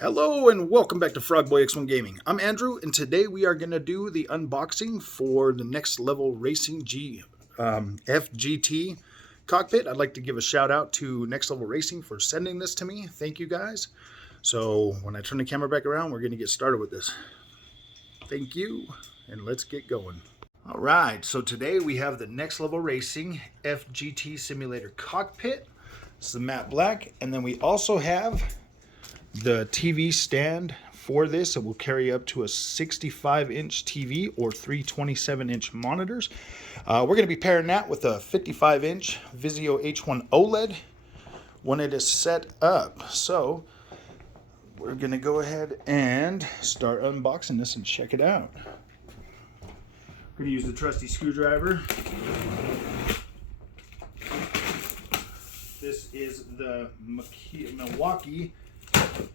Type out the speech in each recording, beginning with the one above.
Hello and welcome back to Frogboy X1 Gaming. I'm Andrew, and today we are going to do the unboxing for the Next Level Racing FGT cockpit. I'd like to give a shout out to Next Level Racing for sending this to me. Thank you guys. So when I turn the camera back around, we're going to get started with this. Thank you, and let's get going. All right, so today we have the Next Level Racing FGT Simulator cockpit. It's the matte black, and then we also have the TV stand for this. It will carry up to a 65-inch TV or three 27-inch monitors. We're going to be pairing that with a 55-inch Vizio H1 OLED when it is set up. So we're going to go ahead and start unboxing this and check it out. We're going to use the trusty screwdriver. This is the Milwaukee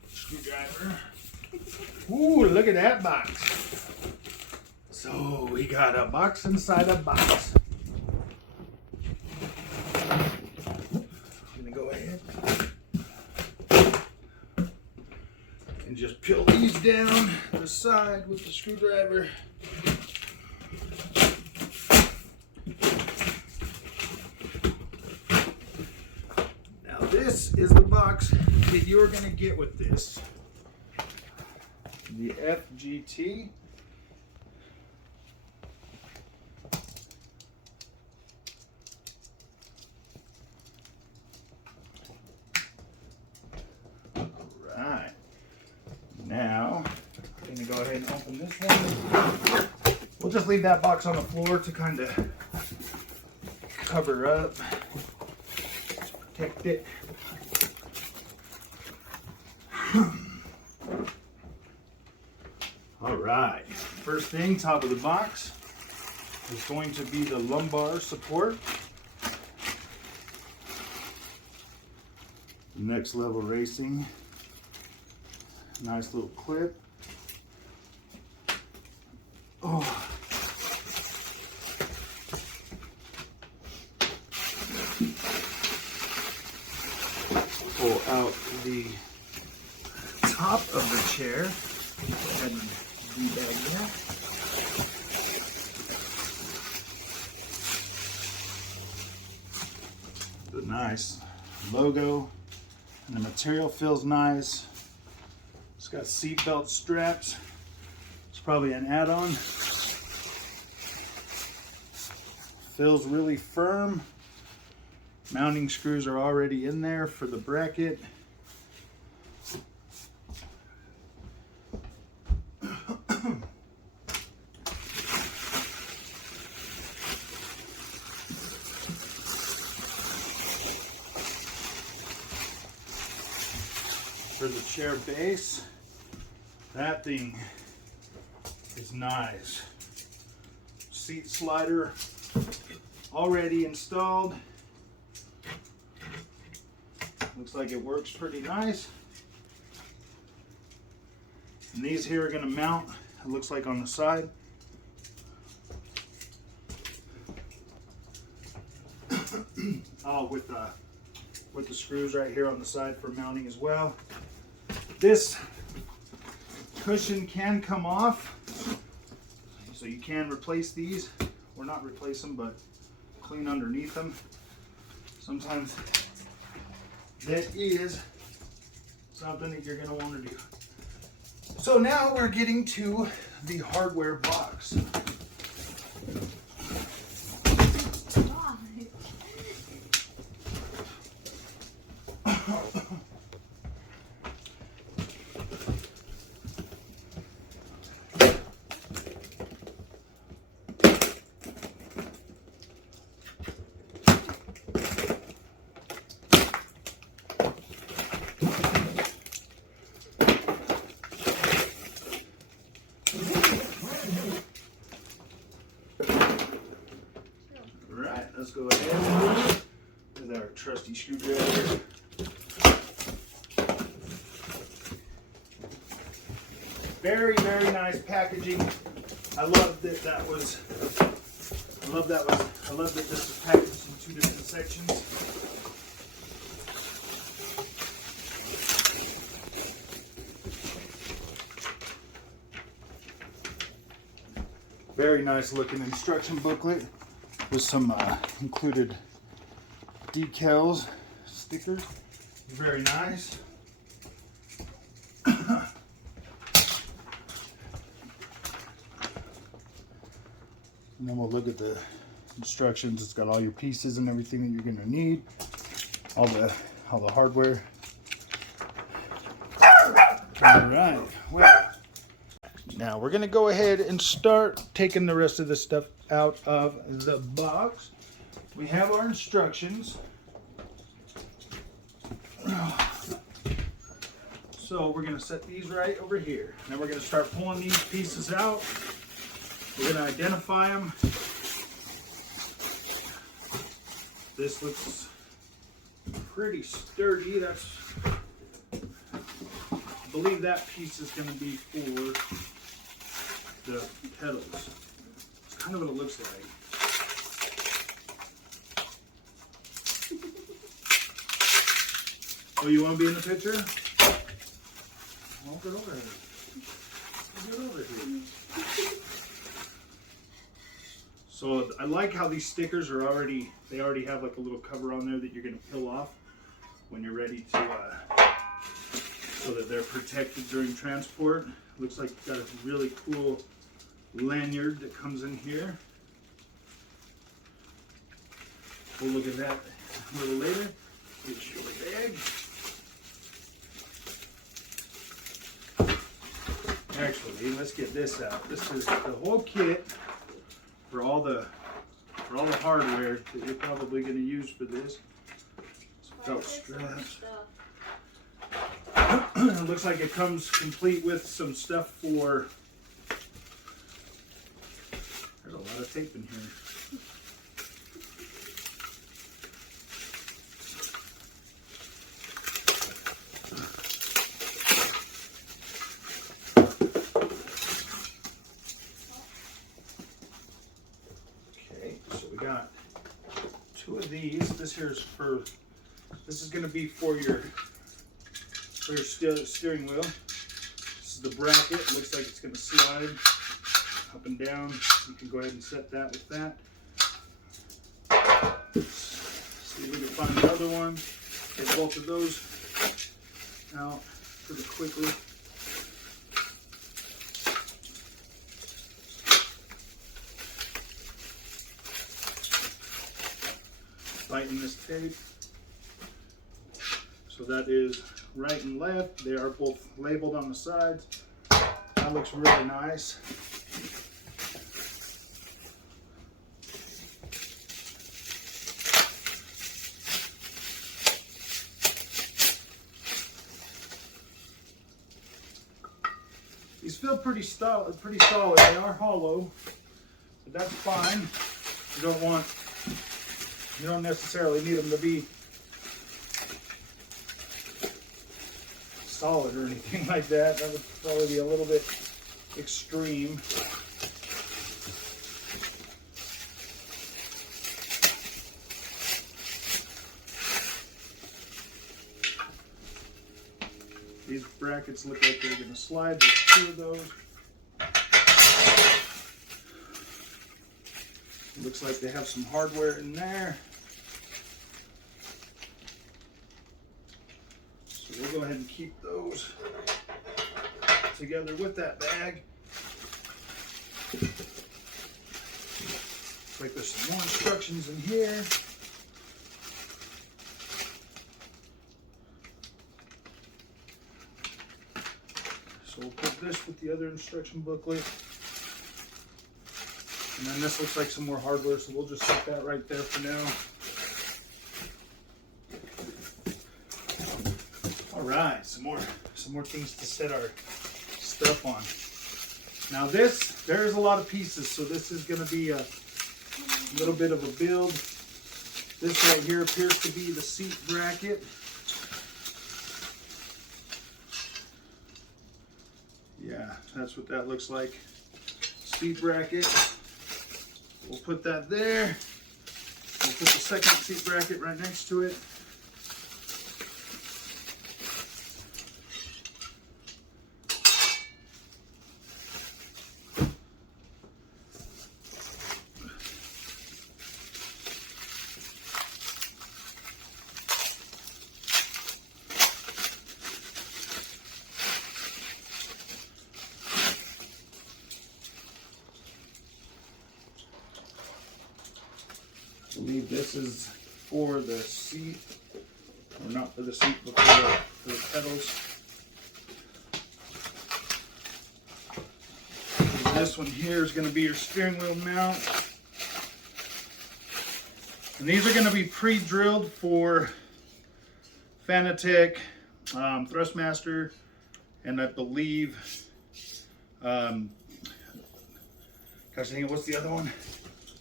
screwdriver. Ooh, look at that box. So we got a box inside a box. I'm gonna go ahead and just peel these down the side with the screwdriver. Now this is the box that you're going to get with this. The FGT. Alright. Now, I'm going to go ahead and open this one. We'll just leave that box on the floor to kind of cover up, protect it. All right, first thing, top of the box is going to be the lumbar support. Next Level Racing, nice little clip. Oh. Pull out the top of the chair. Go ahead and debag that. The nice logo, and the material feels nice. It's got seatbelt straps. It's probably an add-on. Feels really firm. Mounting screws are already in there for the bracket. For the chair base, that thing is nice. Seat slider already installed. Looks like it works pretty nice. And these here are going to mount, it looks like, on the side. Oh, with the screws right here on the side for mounting as well. This cushion can come off, so you can replace these, or not replace them, but clean underneath them. Sometimes that is something that you're going to want to do. So now we're getting to the hardware box. Let's go ahead with our trusty screwdriver. Very, very nice packaging. I love that this was packaged in two different sections. Very nice looking instruction booklet with some included decals, stickers. Very nice. And then we'll look at the instructions. It's got all your pieces and everything that you're going to need. All the hardware. All right. Well, now we're going to go ahead and start taking the rest of this stuff out of the box. We have our instructions. So we're going to set these right over here. Then we're going to start pulling these pieces out. We're going to identify them. This looks pretty sturdy. I believe that piece is going to be for the pedals. It's kind of what it looks like. Oh, you want to be in the picture? Well, get over here. Get over here. So I like how these stickers are already have like a little cover on there that you're going to peel off when you're ready to, so that they're protected during transport. Looks like you've got a really cool lanyard that comes in here. We'll look at that a little later. Get you the bag. Actually, let's get this out. This is the whole kit for all the hardware that you're probably going to use for this. Some belt straps. It looks like it comes complete with some stuff for. There's a lot of tape in here. Got two of these. This is going to be for your steering wheel. This is the bracket. It looks like it's going to slide up and down. You can go ahead and set that with that. See if we can find the other one. Get both of those out pretty quickly. Tighten this tape. So that is right and left. They are both labeled on the sides. That looks really nice. These feel pretty solid. They are hollow, but that's fine. You don't necessarily need them to be solid or anything like that. That would probably be a little bit extreme. These brackets look like they're going to slide. There's two of those. Looks like they have some hardware in there. So we'll go ahead and keep those together with that bag. Looks like there's some more instructions in here. So we'll put this with the other instruction booklet. And then this looks like some more hardware, so we'll just set that right there for now. All right, some more things to set our stuff on. Now there's a lot of pieces, so this is going to be a little bit of a build. This right here appears to be the seat bracket. Yeah, that's what that looks like. Seat bracket. We'll put that there. We'll put the second seat bracket right next to it. believe this is for the seat, or not for the seat, but for the pedals. This one here is going to be your steering wheel mount. And these are going to be pre-drilled for Fanatec, Thrustmaster, and I believe, gosh, dang it, what's the other one?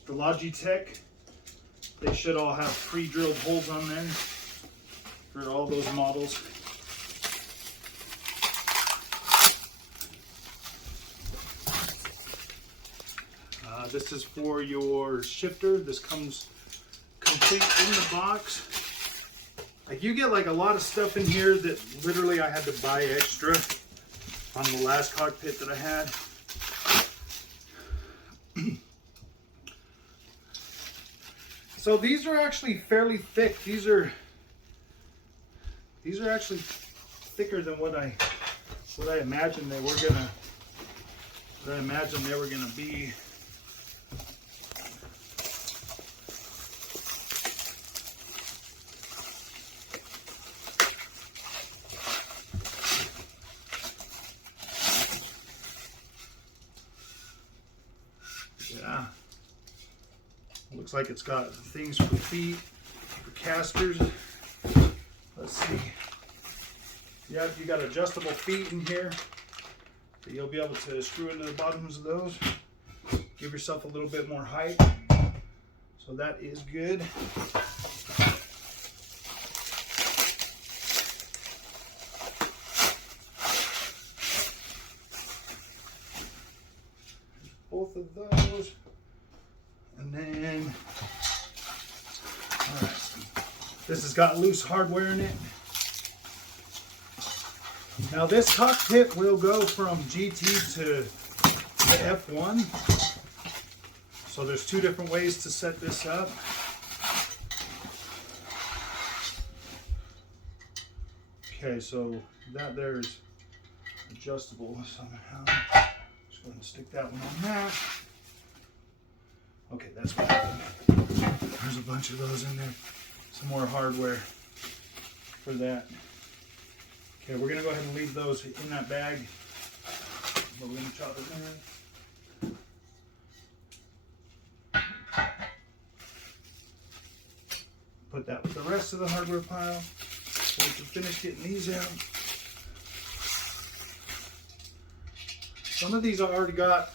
The Logitech. They should all have pre-drilled holes on there for all those models. This is for your shifter. This comes complete in the box. Like, you get like a lot of stuff in here that literally I had to buy extra on the last cockpit that I had. So these are actually fairly thick. These are actually thicker than what I imagined they were gonna be. Yeah. Looks like it's got things for feet, for casters. Let's see. Yeah, you got adjustable feet in here. So you'll be able to screw into the bottoms of those. Give yourself a little bit more height. So that is good. Both of those. And then, all right, this has got loose hardware in it. Now this cockpit will go from GT to F1. So there's two different ways to set this up. Okay, so that there is adjustable somehow. Just going to stick that one on that. Okay, that's what happened. There's a bunch of those in there. Some more hardware for that. Okay, we're gonna go ahead and leave those in that bag. But we're gonna chop it in. Put that with the rest of the hardware pile. So we can finish getting these out. Some of these I already got.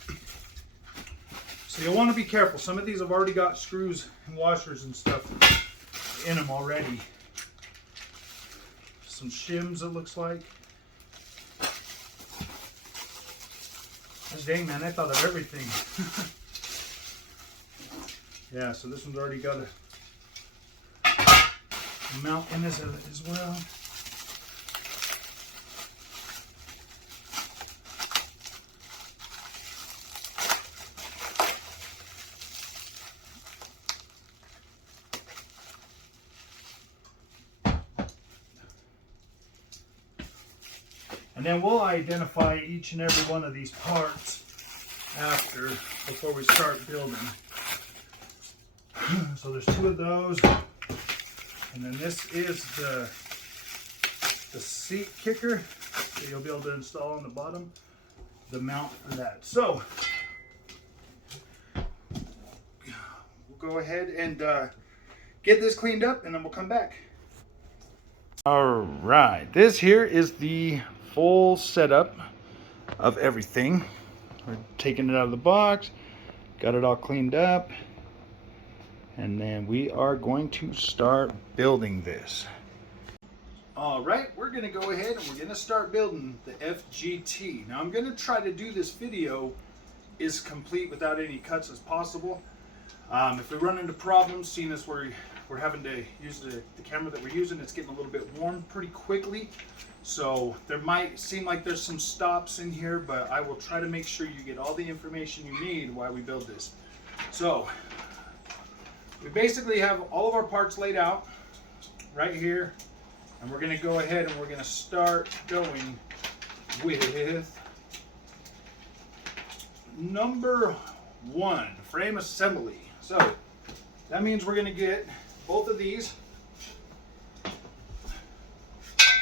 So you'll want to be careful. Some of these have already got screws and washers and stuff in them already. Some shims, it looks like. Gosh dang, man, I thought of everything. Yeah, so this one's already got a mount in this as well. And then we'll identify each and every one of these parts before we start building. So there's two of those. And then this is the seat kicker that you'll be able to install on the bottom, the mount for that. So we'll go ahead and get this cleaned up and then we'll come back. All right, this here is the full setup of everything. We're taking it out of the box, got it all cleaned up, and then we are going to start building this. All right, we're gonna go ahead and we're gonna start building the FGT. Now I'm gonna try to do this video as complete without any cuts as possible. If we run into problems, seeing as we're having to use the camera that we're using, it's getting a little bit warm pretty quickly. So there might seem like there's some stops in here, but I will try to make sure you get all the information you need while we build this. So we basically have all of our parts laid out right here, and we're going to go ahead and we're going to start going with number 1, frame assembly. So That means we're going to get both of these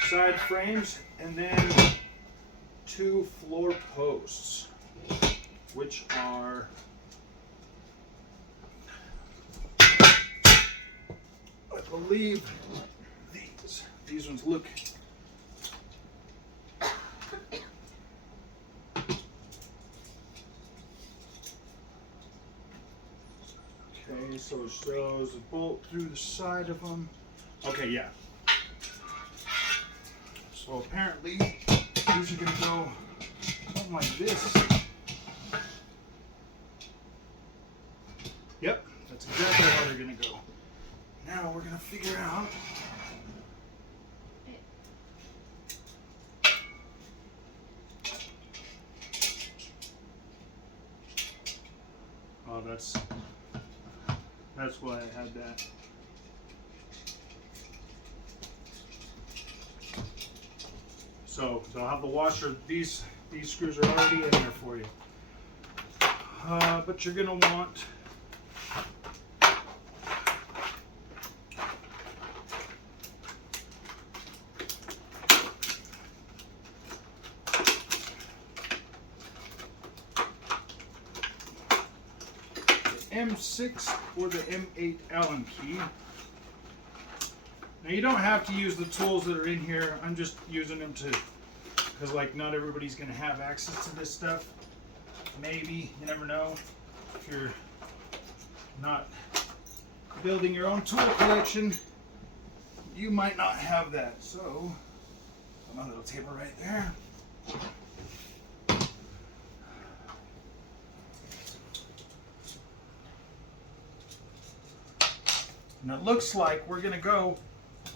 side frames and then 2 floor posts, which are I believe these ones look okay, so it shows a bolt through the side of them. Okay, yeah. So apparently these are going to go something like this. Yep, that's exactly how they're going to go. Now we're going to figure out oh, that's why I had that. So they'll have the washer. These screws are already in there for you. But you're going to want the M6 or the M8 Allen key. Now you don't have to use the tools that are in here. I'm just using them because like not everybody's going to have access to this stuff. Maybe, you never know. If you're not building your own tool collection, you might not have that. So, my little taper right there. And it looks like we're going to go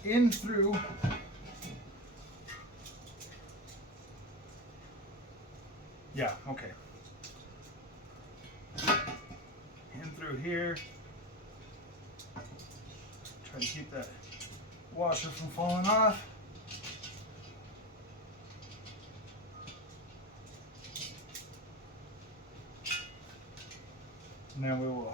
in through yeah, okay. In through here. Try to keep that washer from falling off. And then we will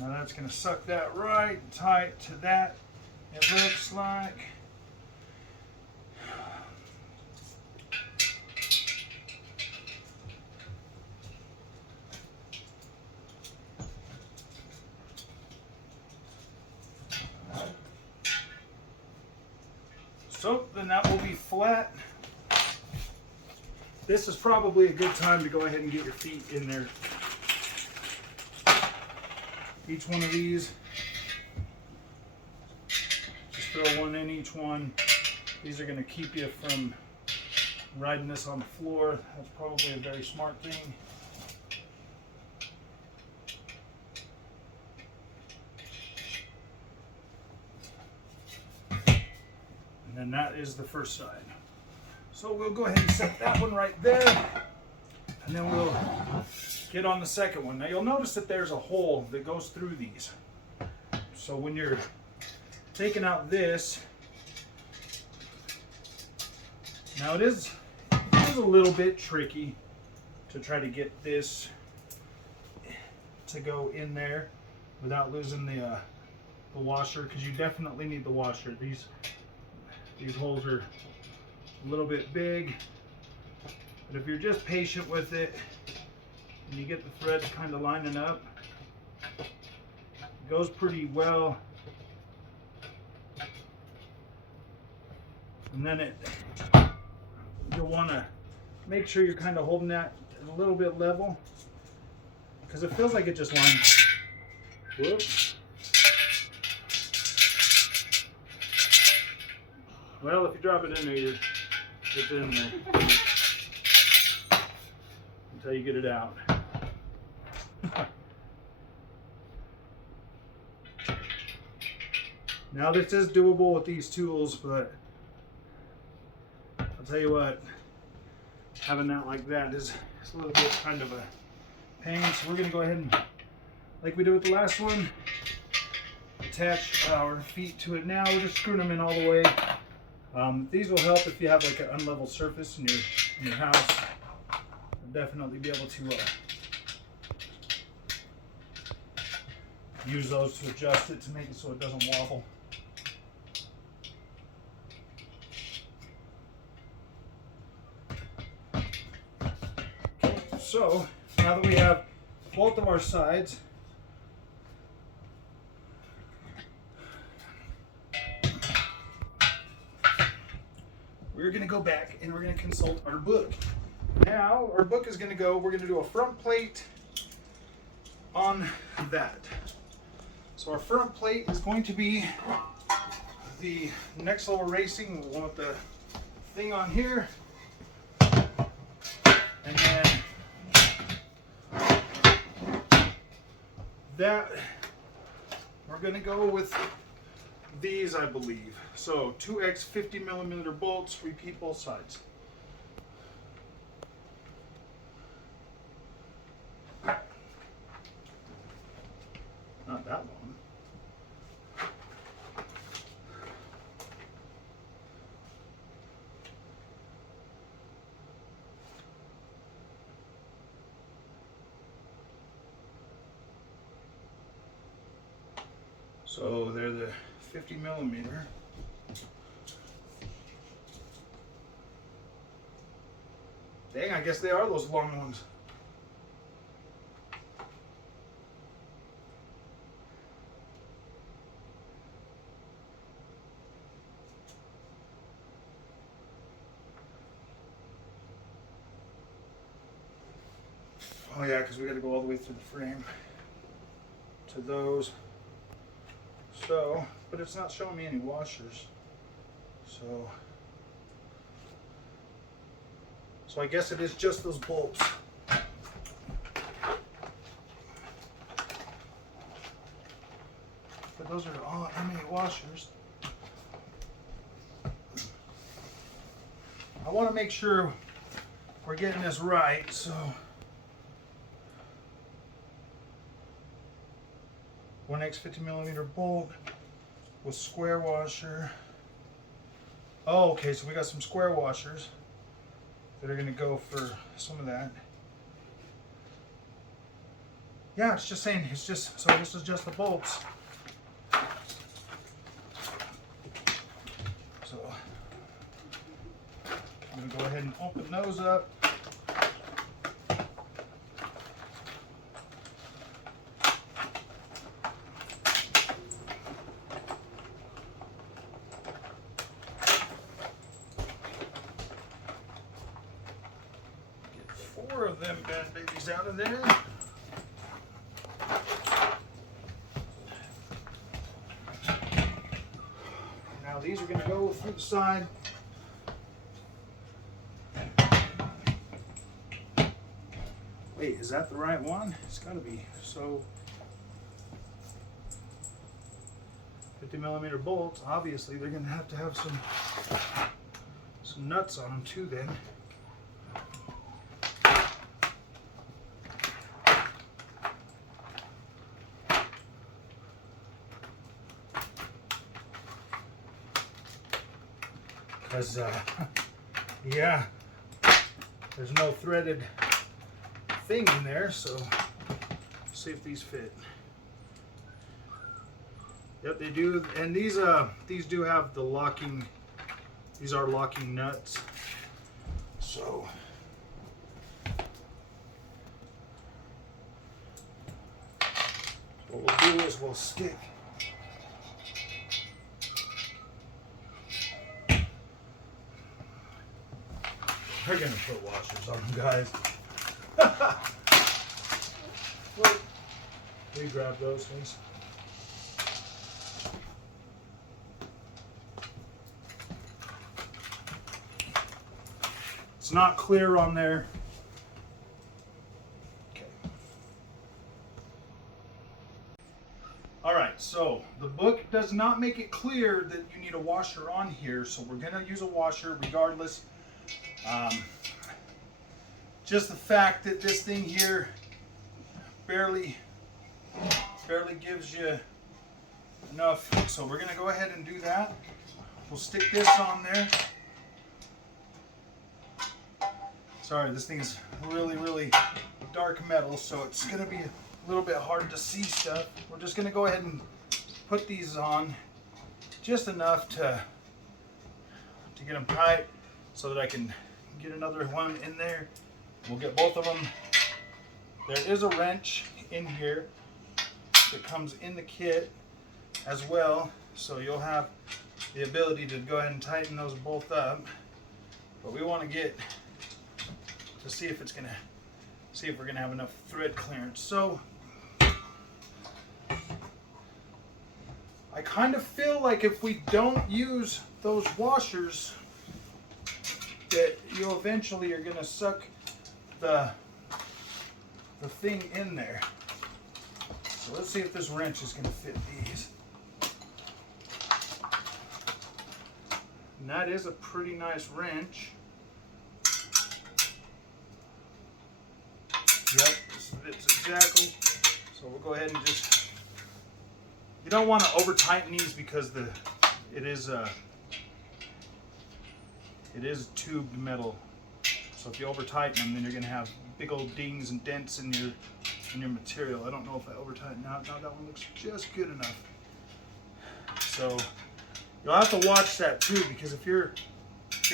now that's going to suck that right tight to that, it looks like. So then that will be flat. This is probably a good time to go ahead and get your feet in there. Each one of these, just throw one in each one. These are going to keep you from riding this on the floor. That's probably a very smart thing. And then that is the first side. So we'll go ahead and set that one right there. And then we'll get on the second one. Now you'll notice that there's a hole that goes through these. So when you're taking out this, now it is a little bit tricky to try to get this to go in there without losing the washer, because you definitely need the washer. These holes are a little bit big, but if you're just patient with it and you get the threads kind of lining up, it goes pretty well. And then you'll want to make sure you're kind of holding that a little bit level, because it feels like it just lines. Whoops. Well, if you drop it in there, it's in there until you get it out. Now this is doable with these tools, but I'll tell you what, having that like that is a little bit kind of a pain. So we're going to go ahead and, like we did with the last one, attach our feet to it now. We're just screwing them in all the way. These will help if you have like an unlevel surface in your house. You'll definitely be able to use those to adjust it to make it so it doesn't wobble. Okay, so now that we have both of our sides, we're going to go back and we're going to consult our book. Now, our book is going to go, we're going to do a front plate on that. So our front plate is going to be the Next Level Racing. We'll want the thing on here. And then that, we're going to go with these, I believe. So 2x 50mm bolts, repeat both sides. Not that long. So they're the 50mm. Dang, I guess they are those long ones. Oh yeah, because we got to go all the way through the frame to those. So, but it's not showing me any washers. So I guess it is just those bolts. But those are all MA washers. I want to make sure we're getting this right, so 1x 50mm bolt with square washer. Oh, okay, so we got some square washers that are going to go for some of that. Yeah, it's just saying, it's just, so this is just the bolts. So I'm going to go ahead and open those up. Of them bad babies out of there. Now these are going to go through the side. Wait, is that the right one? It's got to be. So 50mm bolts, obviously they're going to have some nuts on them too then. Because, yeah, there's no threaded thing in there, so see if these fit. Yep, they do, and these do have the locking. These are locking nuts. So what we'll do is we'll stick. They're gonna put washers on them, guys. We grab those things. It's not clear on there. Okay. All right, so the book does not make it clear that you need a washer on here, so we're gonna use a washer regardless. Just the fact that this thing here barely gives you enough. So we're gonna go ahead and do that. We'll stick this on there. Sorry, this thing is really, really dark metal, so it's gonna be a little bit hard to see stuff. We're just gonna go ahead and put these on just enough to get them tight so that I can get another one in there. We'll get both of them. There is a wrench in here that comes in the kit as well, so you'll have the ability to go ahead and tighten those both up. But we want to get to see if we're gonna have enough thread clearance. So I kind of feel like if we don't use those washers, that you eventually are gonna suck the thing in there. So let's see if this wrench is gonna fit these. And that is a pretty nice wrench. Yep, this fits exactly. So we'll go ahead and just, you don't want to over tighten these because it is tubed metal. So if you over tighten them, then you're gonna have big old dings and dents in your material. I don't know if I over tighten out. Now that one looks just good enough. So you'll have to watch that too, because if you're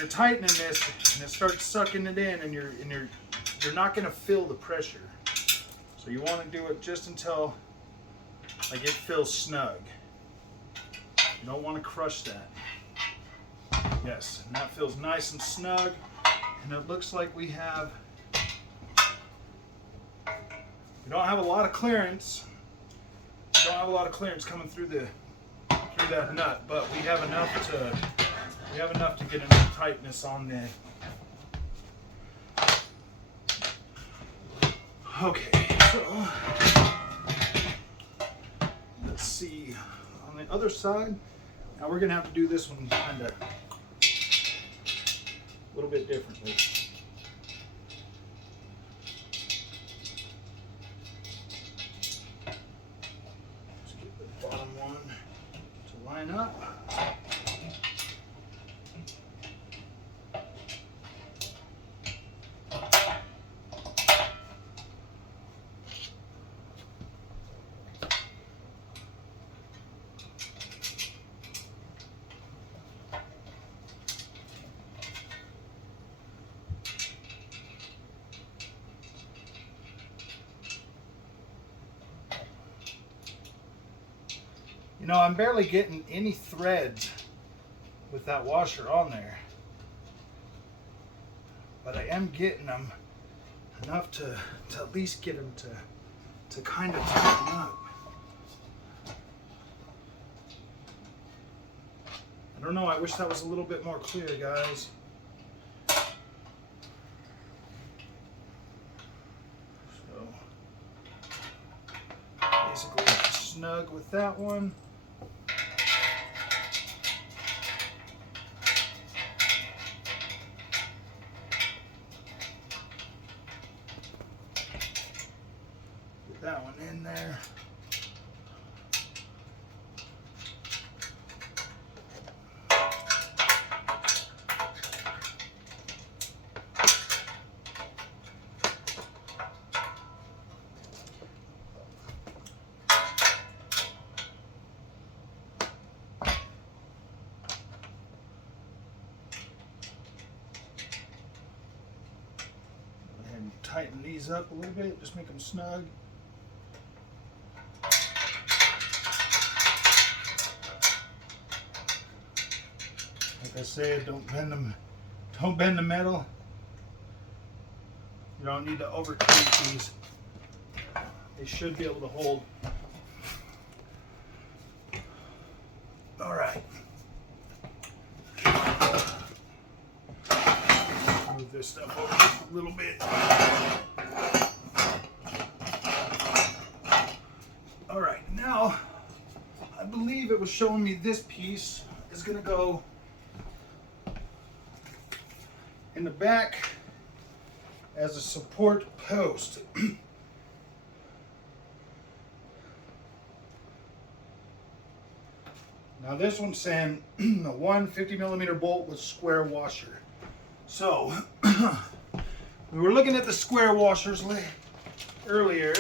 tightening this and it starts sucking it in, and you're not going to feel the pressure. So you want to do it just until like it feels snug. You don't want to crush that. Yes, and that feels nice and snug, and it looks like we don't have a lot of clearance. We don't have a lot of clearance coming through that nut, but we have enough to get enough tightness on there. Okay, so let's see on the other side. Now we're gonna have to do this one kind of a little bit differently. Let's get the bottom one to line up. You know, I'm barely getting any threads with that washer on there, but I am getting them enough to at least get them to kind of tighten up. I don't know, I wish that was a little bit more clear, guys. So basically snug with that one. That one in there. And tighten these up a little bit, just make them snug. Like I said, don't bend the metal. You don't need to overtake these. They should be able to hold. All right. Move this stuff over just a little bit. All right, now I believe it was showing me this piece is going to go in the back as a support post. Now this one's saying a 150 millimeter bolt with square washer. So we were looking at the square washers earlier.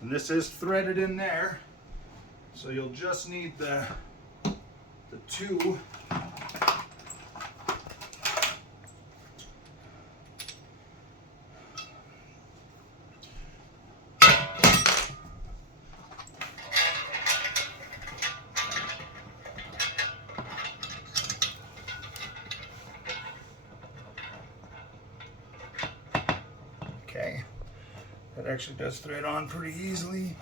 And this is threaded in there. So you'll just need the two. Okay, that actually does thread on pretty easily.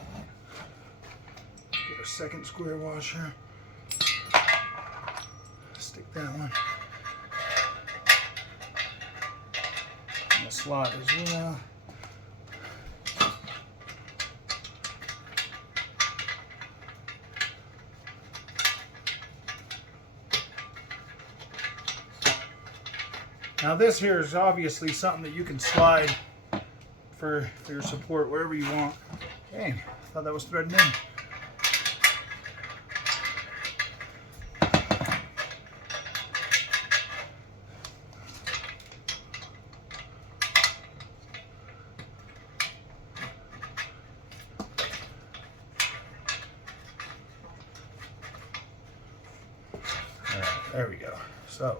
Get a second square washer. Stick that one in the slot as well. Now this here is obviously something that you can slide for your support wherever you want. Okay, thought that was threading in. All right, there we go. So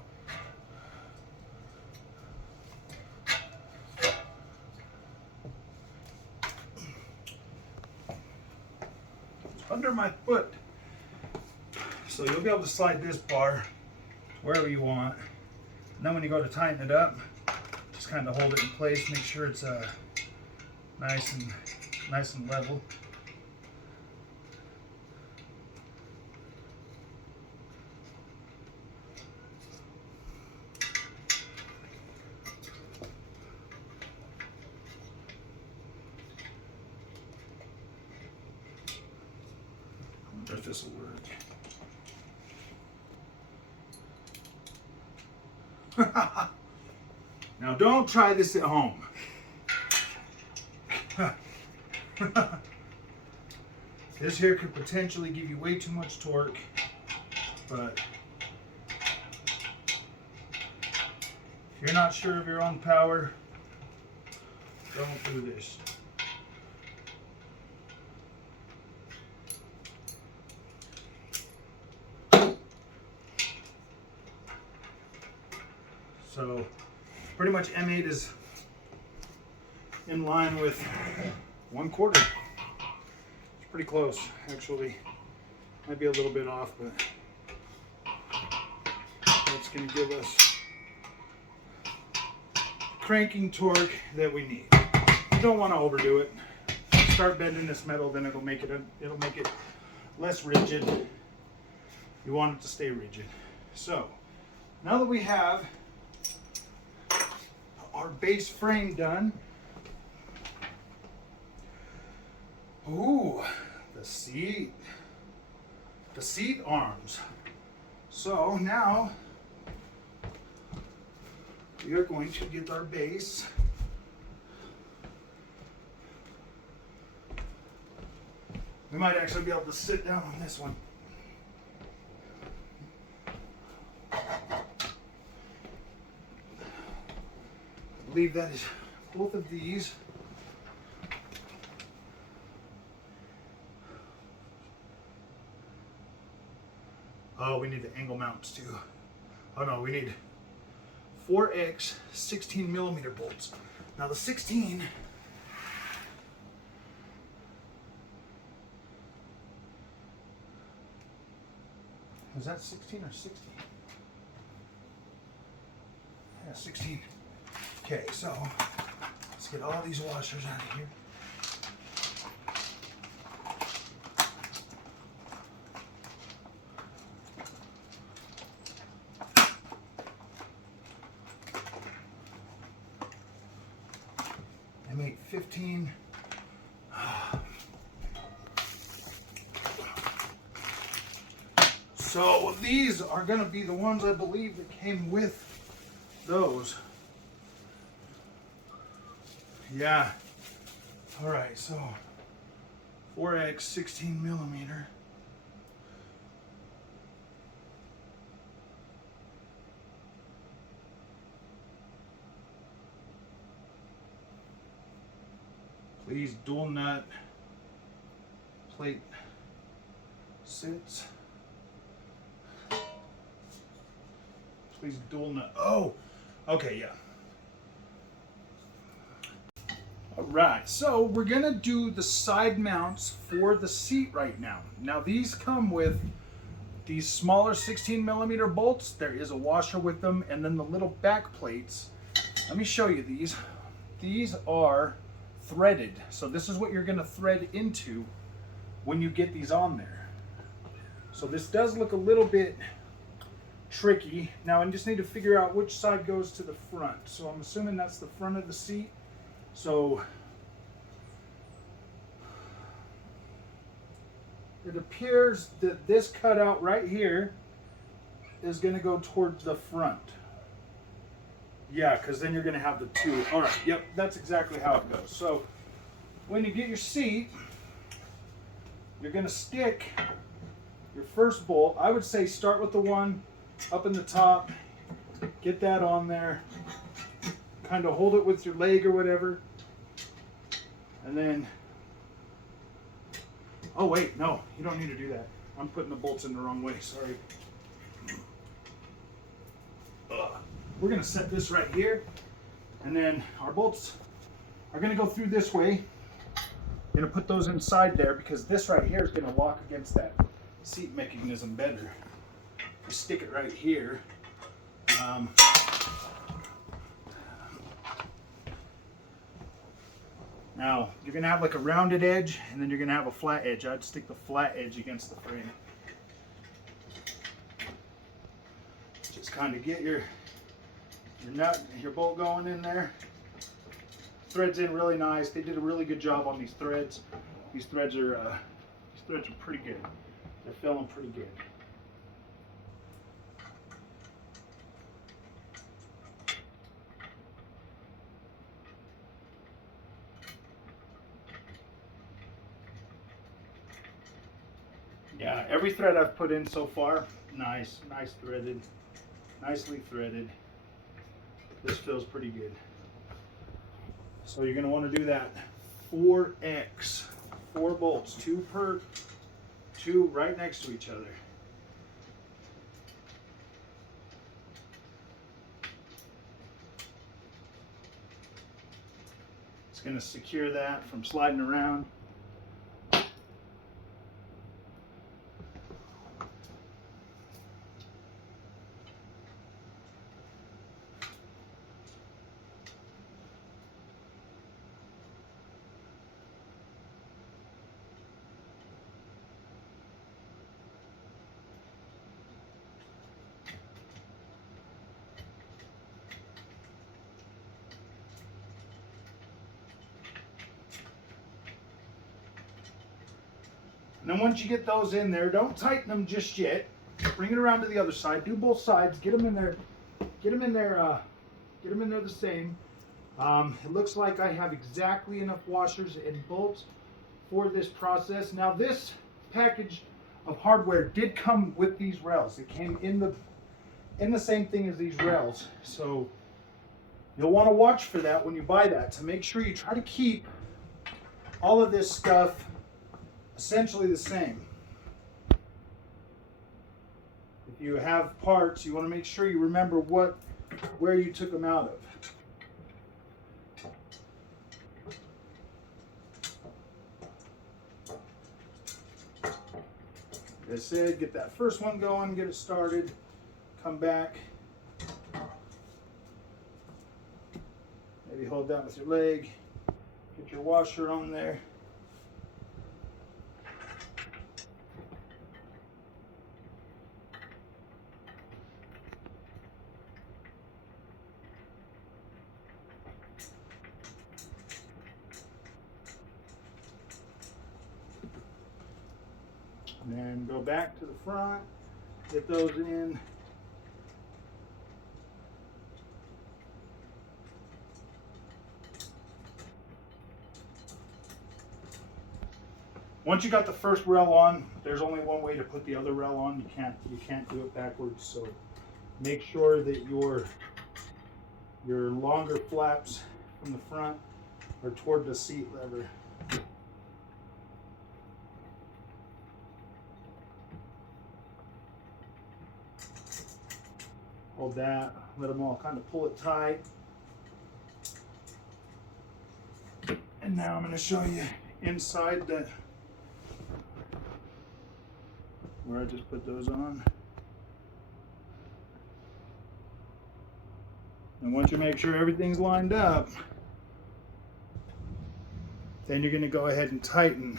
under my foot, so you'll be able to slide this bar wherever you want. And then when you go to tighten it up, just kind of hold it in place, make sure it's nice and level. If this will work. Now don't try this at home. This here could potentially give you way too much torque, but if you're not sure of your own power, don't do this. So pretty much M8 is in line with 1/4. It's pretty close, actually. Might be a little bit off, but that's going to give us cranking torque that we need. You don't want to overdo it. Start bending this metal, then it'll make it less rigid. You want it to stay rigid. So now that we have our base frame done. Ooh, the seat arms. So now we are going to get our base. We might actually be able to sit down on this one. I believe that is both of these. Oh, we need the angle mounts too. Oh no, we need 4X 16 millimeter bolts. Now the 16 is that 16 or 16? Yeah, 16. Okay, so let's get all these washers out of here. M8 15. So these are going to be the ones I believe that came with those. Yeah. All right, so 4X 16 millimeter. Please dual nut plate sits. Please dual nut. Oh, okay, yeah. All right, so we're gonna do the side mounts for the seat right now. Now these come with these smaller 16 millimeter bolts. There is a washer with them, and then the little back plates. Let me show you these. These are threaded. So this is what you're gonna thread into when you get these on there. So this does look a little bit tricky. Now I just need to figure out which side goes to the front. So I'm assuming that's the front of the seat. So it appears that this cutout right here is going to go towards the front. Yeah, because then you're going to have the two. All right, yep, that's exactly how it goes. So when you get your seat, you're going to stick your first bolt. I would say start with the one up in the top, get that on there, kind of hold it with your leg or whatever, and then, oh wait, no, you don't need to do that. I'm putting the bolts in the wrong way, sorry. We're gonna set this right here, and then our bolts are gonna go through this way. I'm gonna put those inside there because this right here is gonna lock against that seat mechanism better. We stick it right here. Now, you're going to have like a rounded edge, and then you're going to have a flat edge. I'd stick the flat edge against the frame. Just kind of get your nut, your bolt going in there. Threads in really nice. They did a really good job on these threads. These threads are pretty good. They're filling pretty good. Yeah, every thread I've put in so far, nice threaded, nicely threaded. This feels pretty good. So you're going to want to do that 4X, 4 bolts, 2 right next to each other. It's going to secure that from sliding around. And then once you get those in there, don't tighten them just yet. Bring it around to the other side. Do both sides. Get them in there. Get them in there. Get them in there the same. It looks like I have exactly enough washers and bolts for this process. Now this package of hardware did come with these rails. It came in the same thing as these rails. So you'll want to watch for that when you buy that, to make sure you try to keep all of this stuff essentially the same. If you have parts, you want to make sure you remember where you took them out of. Like I said, get that first one going, get it started, come back. Maybe hold that with your leg, get your washer on there. And then go back to the front, get those in. Once you got the first rail on, there's only one way to put the other rail on. You can't do it backwards. So make sure that your longer flaps from the front are toward the seat lever. Hold that, let them all kind of pull it tight. And now I'm going to show you inside the, where I just put those on. And once you make sure everything's lined up, then you're going to go ahead and tighten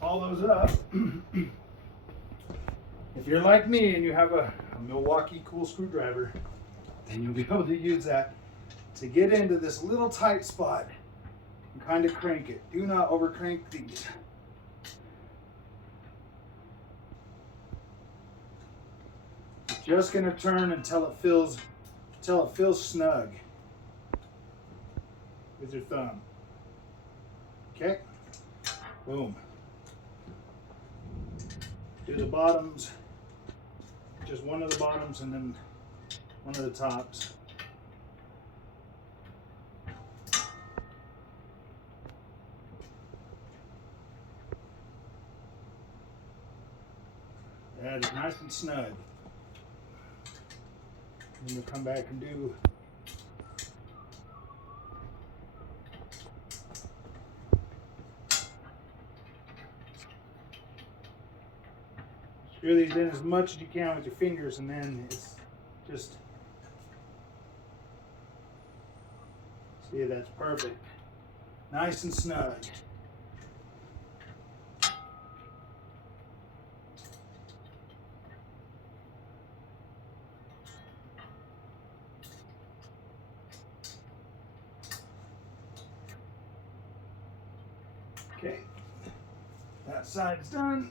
all those up. If you're like me and you have a Milwaukee cool screwdriver, then you'll be able to use that to get into this little tight spot and kind of crank it. Do not over crank these. You're just going to turn until it feels snug with your thumb. Okay, boom. Do the bottoms, just one of the bottoms and then one of the tops. That is nice and snug. Then we'll come back and do screw these in as much as you can with your fingers, and then it's just, see, that's perfect. Nice and snug. Okay, that side's done.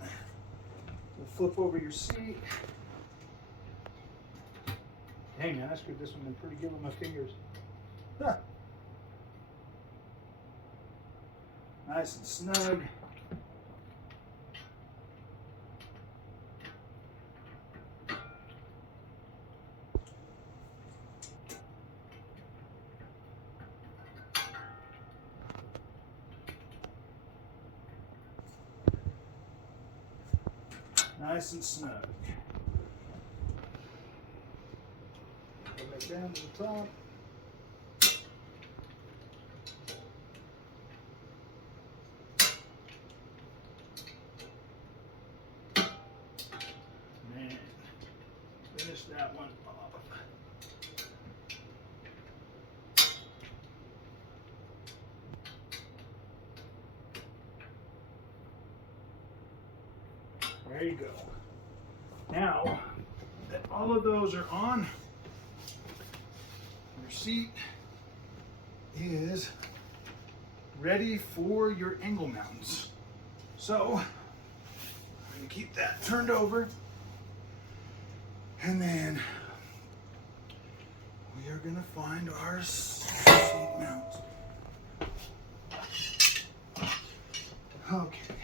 We'll flip over your seat. Dang, man, I screwed this one in pretty good with my fingers. Huh. Nice and snug. Nice and snug. Go back down to the top. And finish that one off. There you go. Now that all of those are on, your seat is ready for your angle mounts. So I'm going to keep that turned over, and then we are going to find our seat mounts. Okay.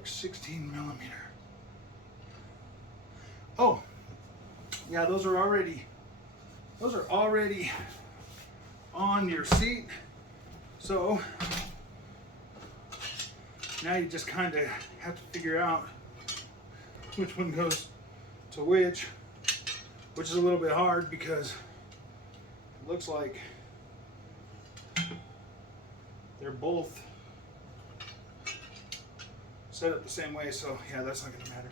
X 16 millimeter. Oh, yeah, those are already on your seat. So now you just kind of have to figure out which one goes to which is a little bit hard because it looks like they're both set up the same way, so yeah, that's not going to matter.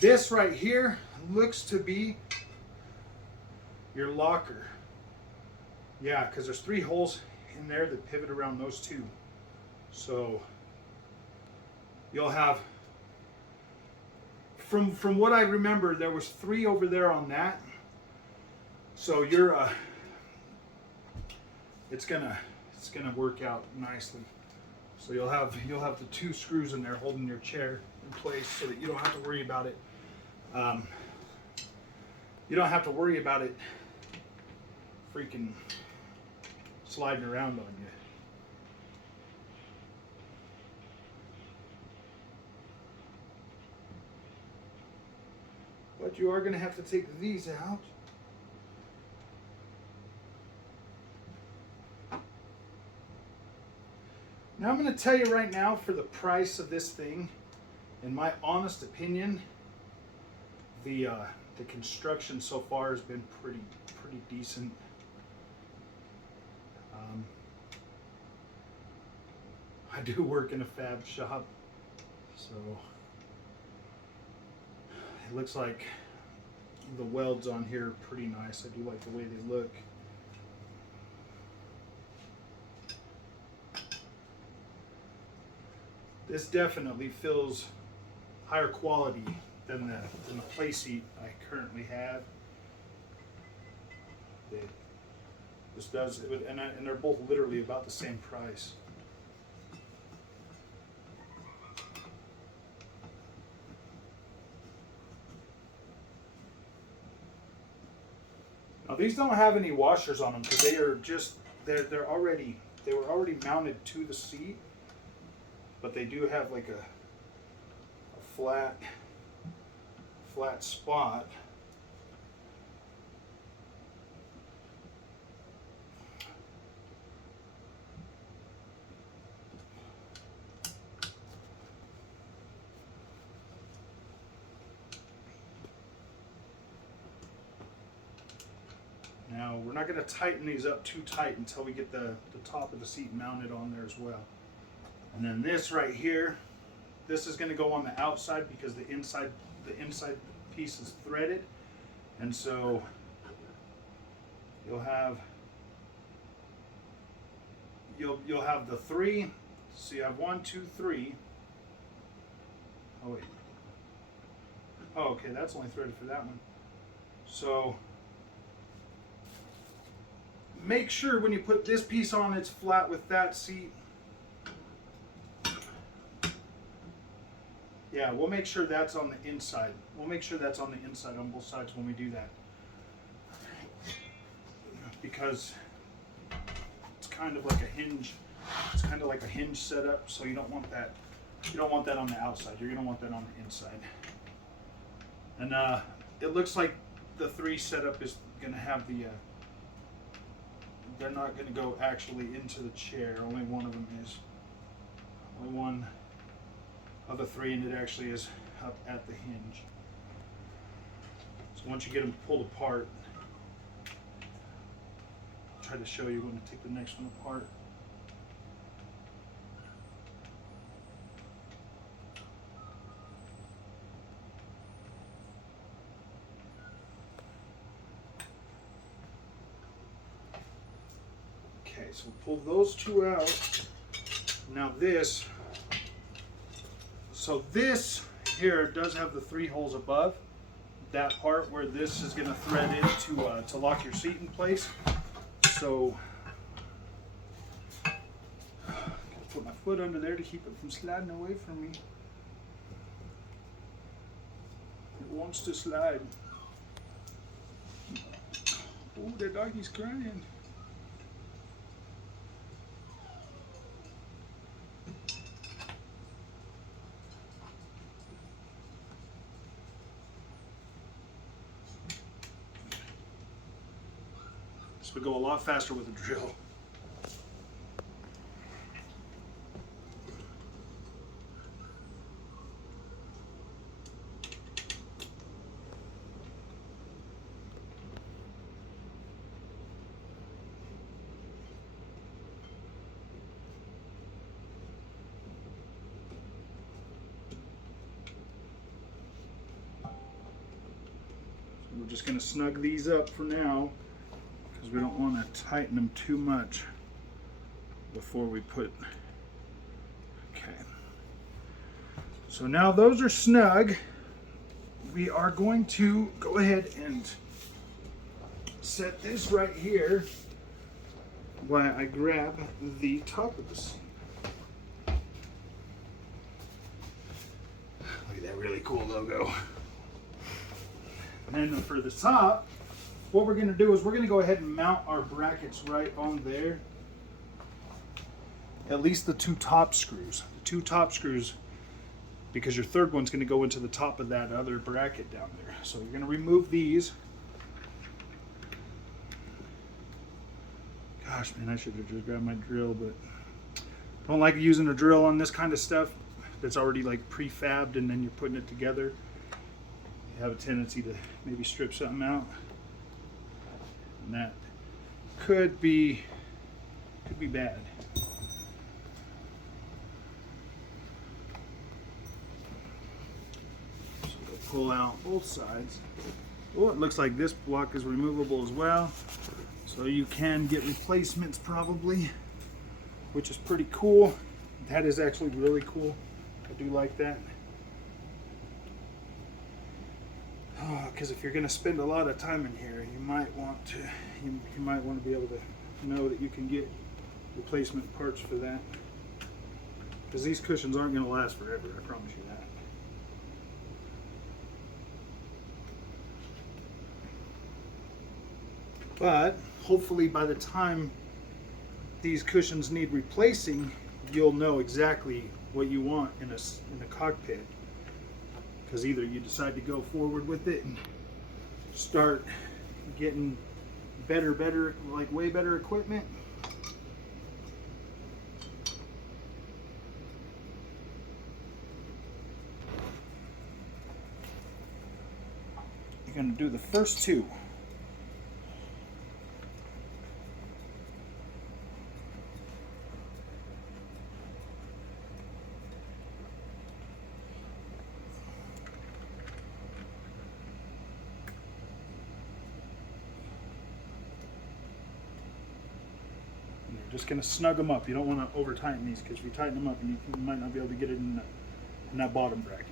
This right here looks to be your locker. Yeah, because there's 3 holes in there that pivot around those 2. So you'll have, from what I remember, there was 3 over there on that. So you're it's gonna work out nicely. So you'll have the 2 screws in there holding your chair in place, so that you don't have to worry about it. You don't have to worry about it freaking sliding around on you. But you are going to have to take these out. Now I'm going to tell you right now, for the price of this thing, in my honest opinion, the construction so far has been pretty decent. I do work in a fab shop, so it looks like the welds on here are pretty nice. I do like the way they look. This definitely feels higher quality than the play seat I currently have. This does, and they're both literally about the same price. Now these don't have any washers on them, because they are just they were already mounted to the seat, but they do have like a flat spot. Now we're not going to tighten these up too tight until we get the top of the seat mounted on there as well. And then this right here, this is going to go on the outside, because the inside piece is threaded, and so you'll have the 3. So you have 1, 2, 3. Oh wait. Oh, okay, that's only threaded for that one. So make sure when you put this piece on, it's flat with that seat. Yeah, we'll make sure that's on the inside. We'll make sure that's on the inside on both sides when we do that, because it's kind of like a hinge. It's kind of like a hinge setup, so you don't want that. You don't want that on the outside. You're gonna want that on the inside. And it looks like the 3 setup is gonna have the. They're not gonna go actually into the chair. Only one of them is. Only one of the 3, and it actually is up at the hinge. So once you get them pulled apart, I'll try to show you when to take the next one apart. Okay, so we'll pull those 2 out. Now this. So this here does have the 3 holes above. That part where this is going to thread in to lock your seat in place. So I'm going to put my foot under there to keep it from sliding away from me. It wants to slide. Oh, the doggy's crying. This would go a lot faster with a drill. We're just going to snug these up for now, because we don't want to tighten them too much before we put. Okay. So now those are snug. We are going to go ahead and set this right here while I grab the top of the seat. really cool logo. And then for the top, what we're going to do is we're going to go ahead and mount our brackets right on there. At least the two top screws. The two top screws, because your third one's going to go into the top of that other bracket down there. So you're going to remove these. Gosh, man, I should have just grabbed my drill, but I don't like using a drill on this kind of stuff that's already like prefabbed and then you're putting it together. You have a tendency to maybe strip something out. And that could be bad. So we'll pull out both sides. Oh, it looks like this block is removable as well. So you can get replacements probably, which is pretty cool. That is actually really cool. I do like that. Because if you're going to spend a lot of time in here, you might want to be able to know that you can get replacement parts for that. Because these cushions aren't going to last forever, I promise you that. But hopefully by the time these cushions need replacing, you'll know exactly what you want in a cockpit. Because either you decide to go forward with it and start getting better, like way better equipment. You're going to do the first two. Just going to snug them up. You don't want to over tighten these, because if you tighten them up, and you might not be able to get it in that bottom bracket.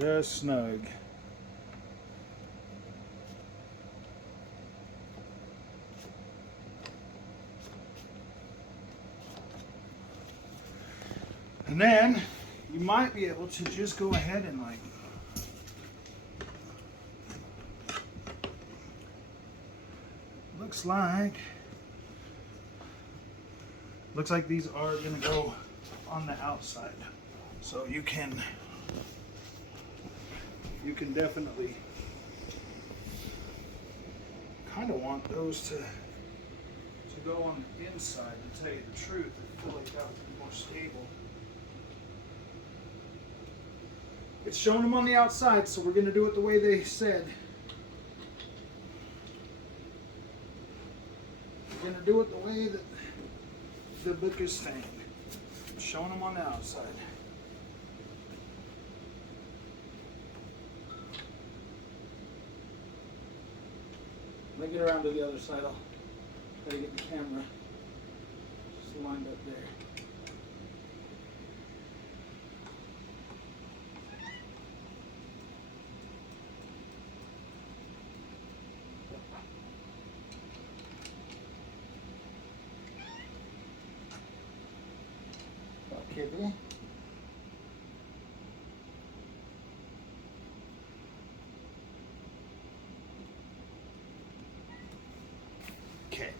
Just snug. And then you might be able to just go ahead and like looks like these are going to go on the outside. So you can definitely kind of want those to go on the inside, to tell you the truth. I feel like that would be more stable. It's showing them on the outside, so we're going to do it the way they said. We're going to do it the way that the book is saying. It's showing them on the outside. When I get around to the other side, I'll try to get the camera just lined up there. Okay, B. Okay.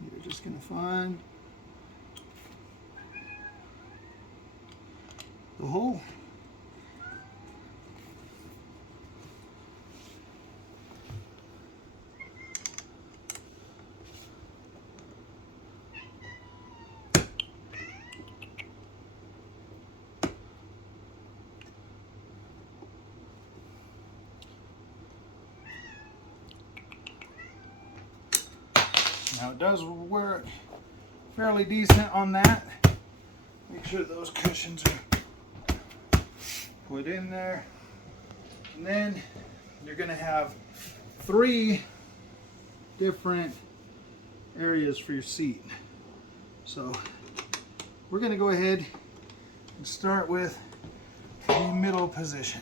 You're just going to find the hole. Now it does work fairly decent on that. Make sure those cushions are put in there. And then you're going to have 3 different areas for your seat. So we're going to go ahead and start with the middle position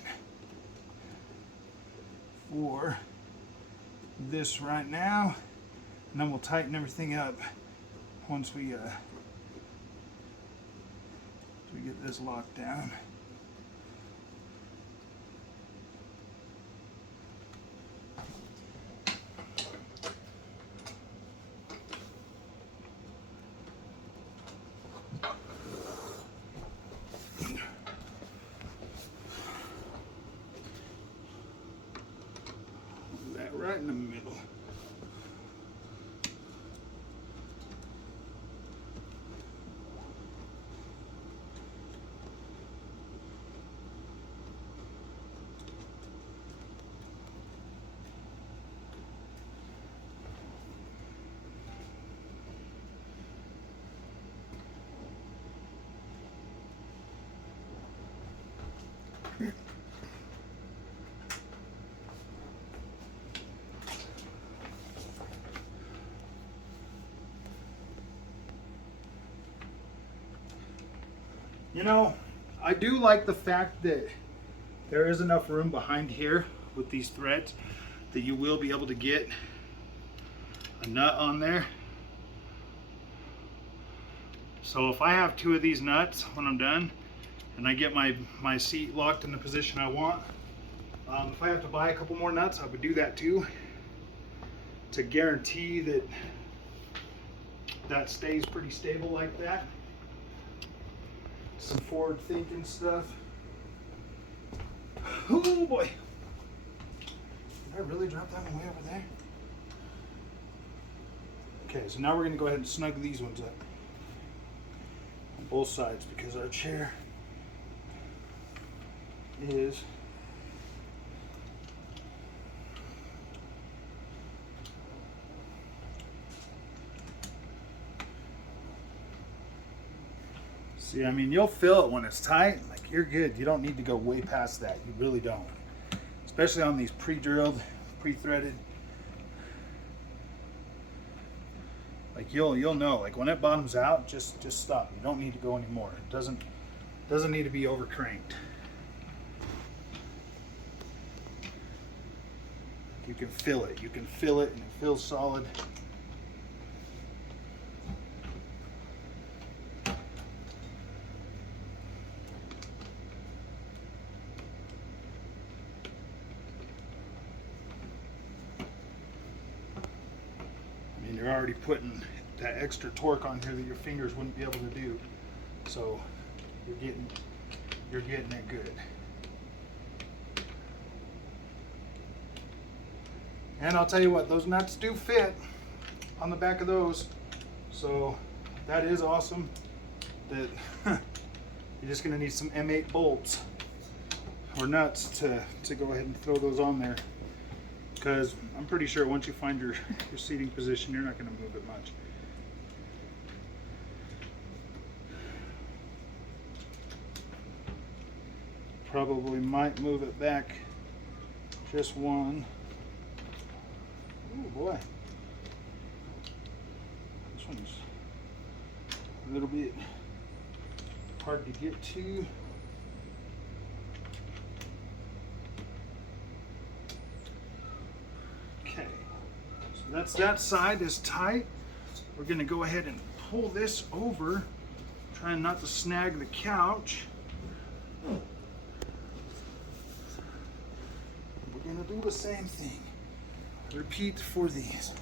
for this right now, and then we'll tighten everything up once we get this locked down. That right in the middle. You know, I do like the fact that there is enough room behind here with these threads that you will be able to get a nut on there. So if I have 2 of these nuts when I'm done and I get my seat locked in the position I want, if I have to buy a couple more nuts, I would do that too, to guarantee that that stays pretty stable like that. Some forward thinking stuff. Oh boy. Did I really drop that one way over there? Okay, so now we're going to go ahead and snug these ones up on both sides, because our chair is see, I mean, you'll feel it when it's tight. Like, you're good. You don't need to go way past that. You really don't. Especially on these pre-drilled, pre-threaded. Like, you'll know. Like, when it bottoms out, just stop. You don't need to go anymore. It doesn't need to be over cranked. You can feel it. You can feel it, and it feels solid. You're already putting that extra torque on here that your fingers wouldn't be able to do. So you're getting it good. And I'll tell you what, those nuts do fit on the back of those. So that is awesome. That you're just gonna need some M8 bolts or nuts to go ahead and throw those on there. Because I'm pretty sure once you find your seating position, you're not going to move it much. Probably might move it back just one. Oh boy. This one's a little bit hard to get to. That's that side is tight. We're going to go ahead and pull this over, trying not to snag the couch. We're going to do the same thing. Repeat for these.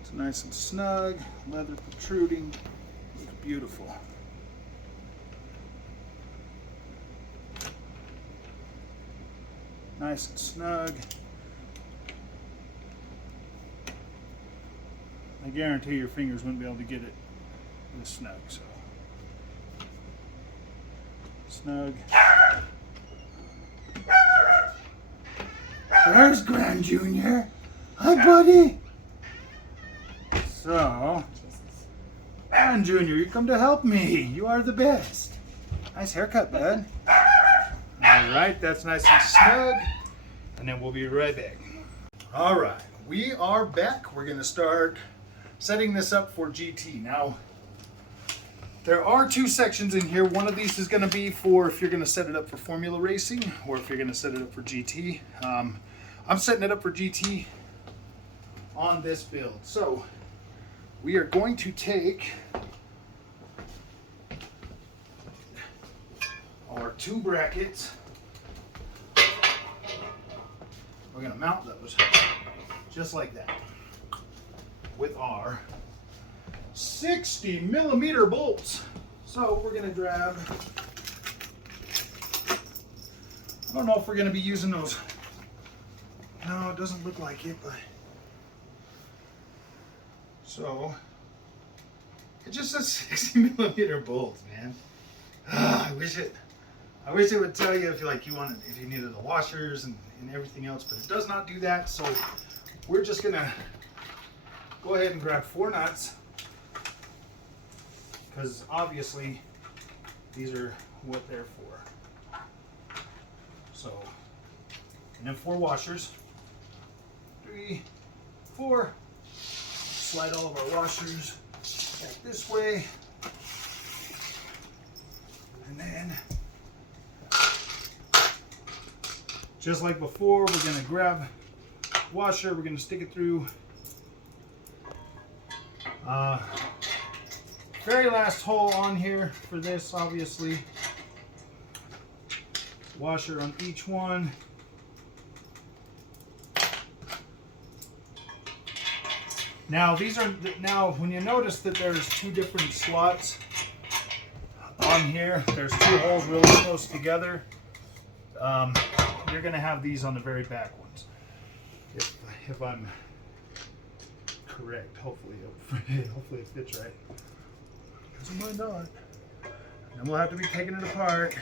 It's nice and snug, leather protruding, looks beautiful. nice and snug. I guarantee your fingers wouldn't be able to get it this snug, so. Snug. There's Grand Jr. Hi, buddy. So, Grand Jr., you come to help me. You are the best. Nice haircut, bud. All right, that's nice and snug. And then we'll be right back. All right, we are back. We're going to start setting this up for GT. Now, there are two sections in here. One of these is going to be for if you're going to set it up for Formula Racing or if you're going to set it up for GT. I'm setting it up for GT on this build. So we are going to take our two brackets. We're going to mount those just like that with our 60 millimeter bolts. So we're going to grab, I don't know if we're going to be using those. No, it doesn't look like it, but so it just says 60 millimeter bolts, man. I wish it would tell you if you needed the washers and everything else, but it does not do that. So we're just gonna go ahead and grab 4 nuts because obviously these are what they're for. So, and then 4 washers. 3, 4. Slide all of our washers back this way. And then, just like before, we're going to grab washer, we're going to stick it through. Very last hole on here for this, obviously. Washer on each one. Now when you notice that there's 2 different slots on here, there's 2 holes really close together. You're going to have these on the very back ones, if I'm correct. Hopefully it fits right. Because it might not. Then we'll have to be taking it apart,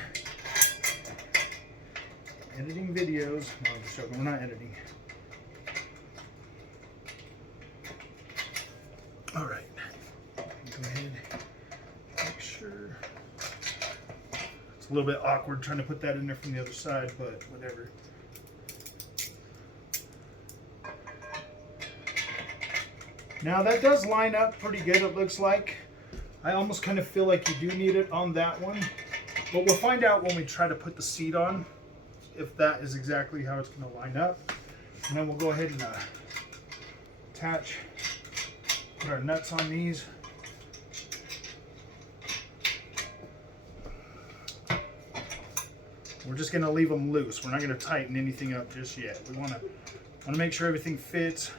editing videos. No, I'm just joking. We're not editing. All right, go ahead, make sure. It's a little bit awkward trying to put that in there from the other side, but whatever. Now that does line up pretty good, it looks like. I almost kind of feel like you do need it on that one, but we'll find out when we try to put the seat on, if that is exactly how it's going to line up. And then we'll go ahead and attach. Put our nuts on these. We're just going to leave them loose. We're not going to tighten anything up just yet. We want to make sure everything fits,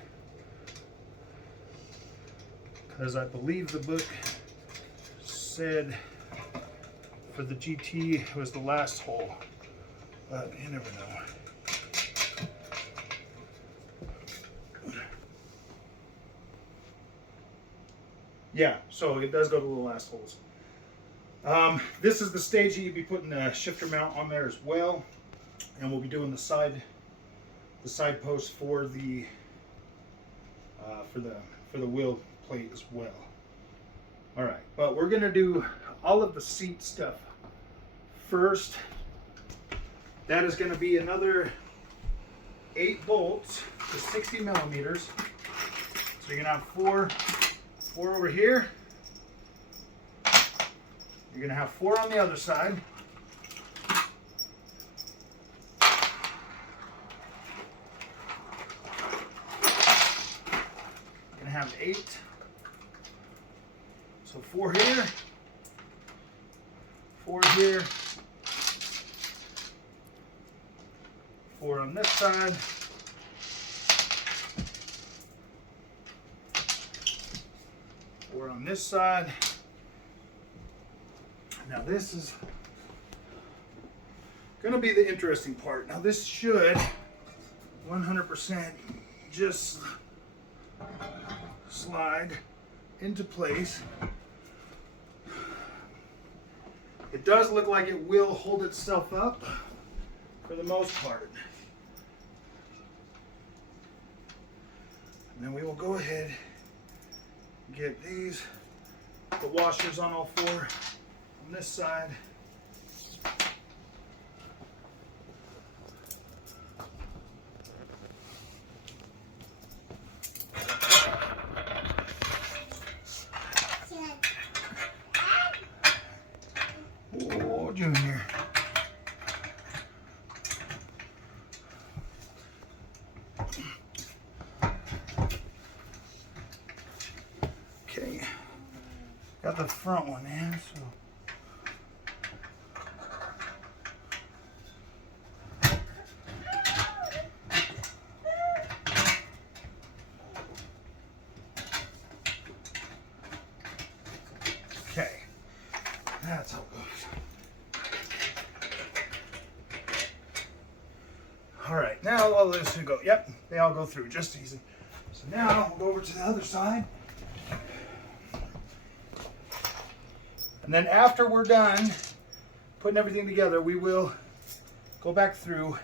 because I believe the book said for the GT was the last hole, but you never know. Yeah, so it does go to the last holes. This is the stage that you'd be putting the shifter mount on there as well, and we'll be doing the side post for the wheel plate as well. All right, but we're gonna do all of the seat stuff first. That is gonna be another 8 bolts to 60 millimeters. So you're gonna have 4 over here. You're gonna have 4 on the other side. You're gonna have 8. So 4 here, 4 here, 4 on this side. On this side. Now this is gonna be the interesting part. Now this should 100% just slide into place. It does look like it will hold itself up for the most part. And then we will go ahead and get the washers on all four on this side. Oh, Junior. Okay, got the front one in, so. Okay, that's how it goes. All right, now all this should go. Yep, they all go through just easy. So now we'll go over to the other side. And then after we're done putting everything together, we will go back through.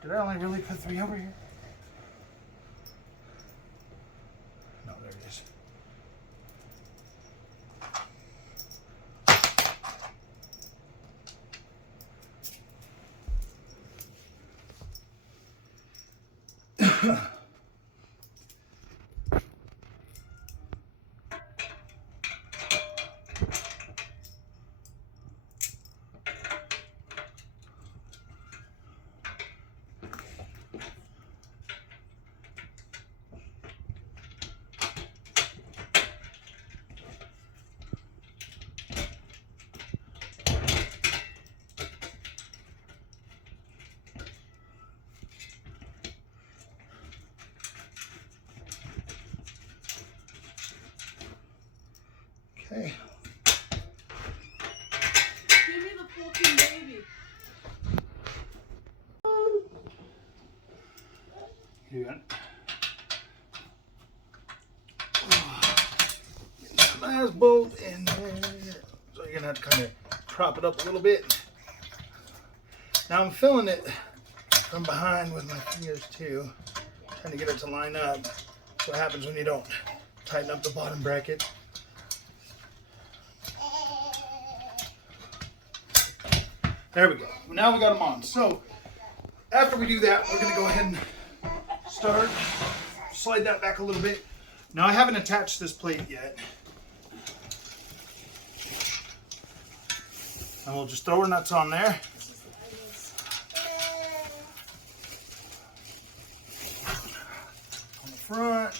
Did I only really put 3 over here? No, there it is. Okay. Give me the poultry baby. You got it. Get that last bolt in there. So you're gonna have to kind of prop it up a little bit. Now I'm filling it from behind with my fingers too, trying to get it to line up. That's what happens when you don't tighten up the bottom bracket. There we go. Now we got them on. So after we do that, we're gonna go ahead and start. Slide that back a little bit. Now I haven't attached this plate yet. And we'll just throw our nuts on there. On the front.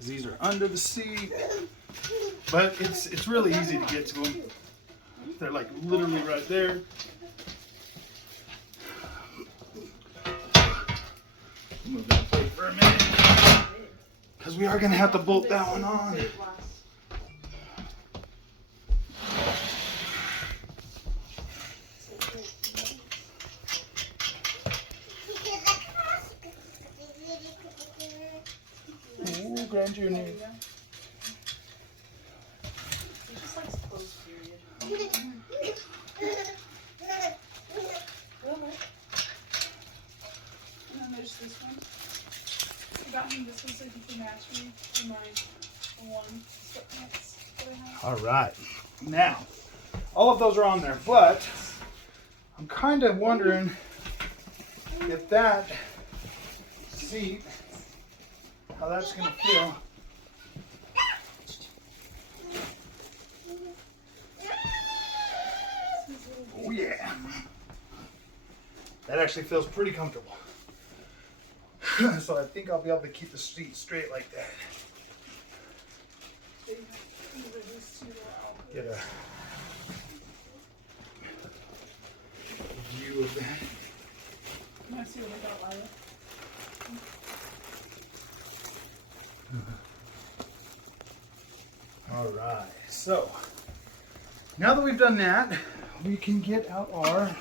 These are under the seat, but it's really easy to get to them. They're like literally right there. Move that plate for a minute, because we are going to have to bolt that one on. Ooh, Grand Junior. He just likes close period. And then there's this one. I got him this one so he can match me in my one sweatpants that I have. All right. Now, all of those are on there, but I'm kind of wondering if that seat, how that's going to feel. Oh yeah. That actually feels pretty comfortable. So I think I'll be able to keep the seat straight like that. Get a view of that. You want to see what I got, Lila? All right, so now that we've done that, we can get out our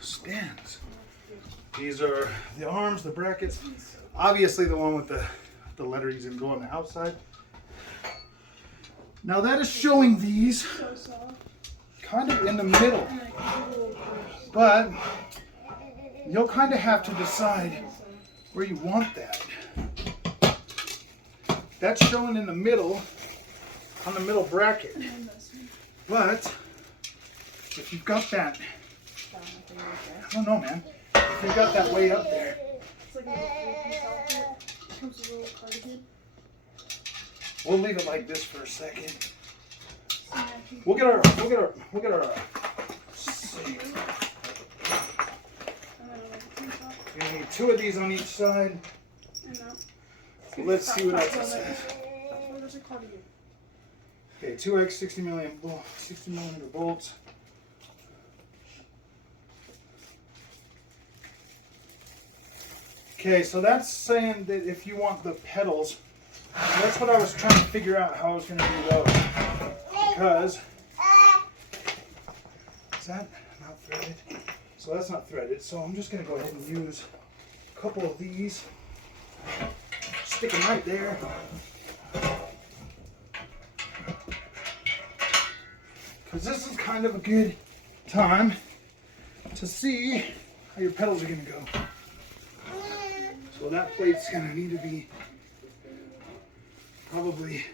stands. These are the arms, the brackets. Obviously the one with the lettering is going to go on the outside. Now that is showing these kind of in the middle, but you'll kind of have to decide where you want that. That's showing in the middle, on the middle bracket. But if you've got that, I don't know, man. If you've got that way up there, we'll leave it like this for a second. We'll get our. We need 2 of these on each side. So let's see what else it says. Okay, 2x 60 millimeter bolts. Okay, so that's saying that if you want the pedals, that's what I was trying to figure out how I was going to do those. Because, is that not threaded? So that's not threaded. So I'm just going to go ahead and use a couple of these. Stick them right there. Because this is kind of a good time to see how your pedals are going to go. So that plate's going to need to be probably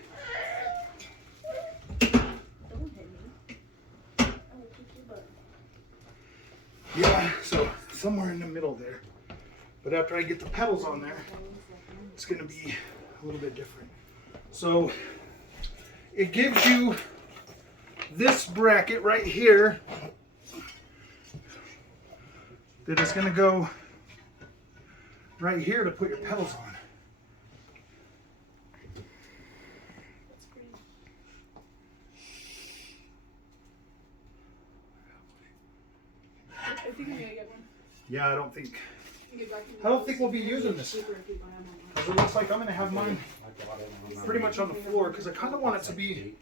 so somewhere in the middle there. But after I get the pedals on there, it's going to be a little bit different. So it gives you this bracket right here that is going to go right here to put your pedals on. I think I'm gonna get one. Yeah, I don't think we'll be using this. Because it looks like I'm gonna have mine pretty much on the floor because I kind of want it to be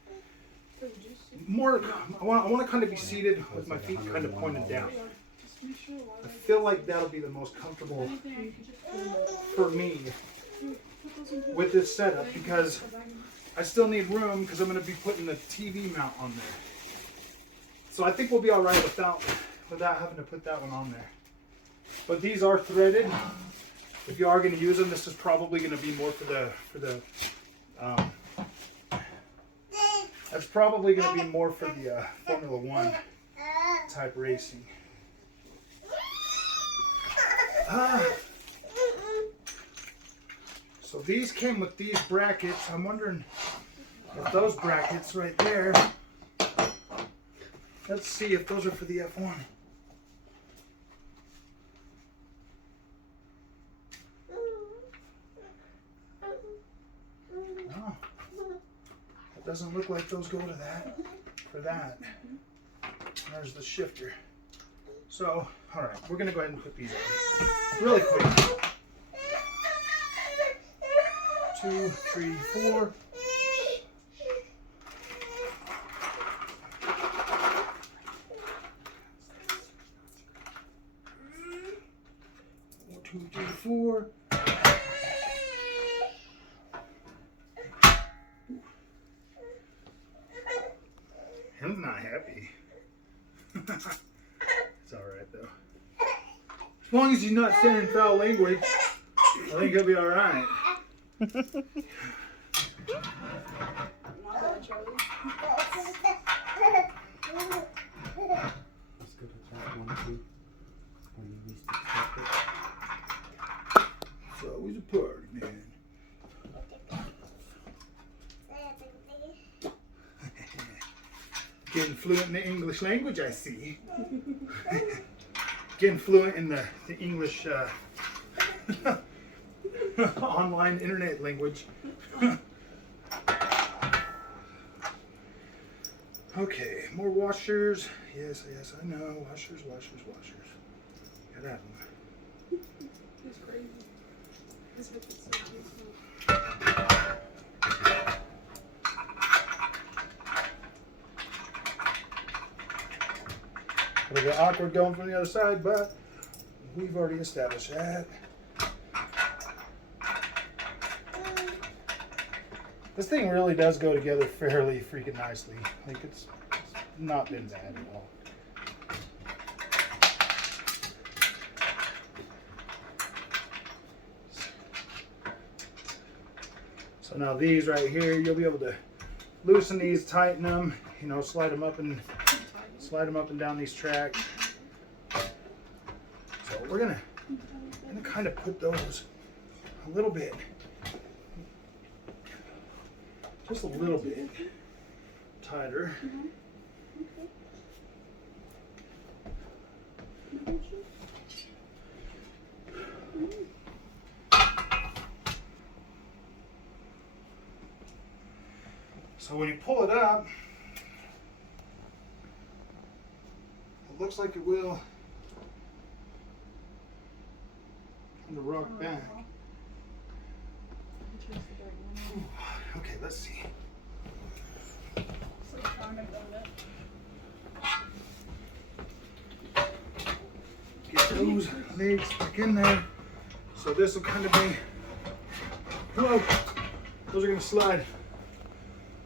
more. I want to kind of be seated with my feet kind of pointed down. I feel like that'll be the most comfortable for me with this setup because I still need room because I'm going to be putting the TV mount on there. So I think we'll be all right without having to put that one on there. But these are threaded. If you are going to use them, this is probably going to be more for the that's probably going to be more for the Formula One type racing. So these came with these brackets. I'm wondering if those brackets right there, let's see if those are for the F1. Oh, it doesn't look like those go to that, for that. There's the shifter. So, all right, we're gonna go ahead and put these on really quick. 2, 3, 4. Two, three, 4. Him's not happy. It's alright though. As long as he's not saying foul language, I think he'll be alright. My bad, Charlie. Let's go to track 1, 2. When you least expect it. It's always a party, man. Getting fluent in the English language, I see. Getting fluent in the English online internet language. Okay, more washers. Yes, I know. Washers. Got that one. He's crazy. His hip is so cute. bit awkward going from the other side, but we've already established that. This thing really does go together fairly freaking nicely. Like it's not been bad at all. So now these right here, you'll be able to loosen these, tighten them, you know, slide them up and down these tracks. So we're gonna kind of put those a little bit, just a little bit tighter. So when you pull it up, it looks like it will kind of rock back. Okay, let's see. Get those legs back in there. So this will kind of be, whoa, those are gonna slide.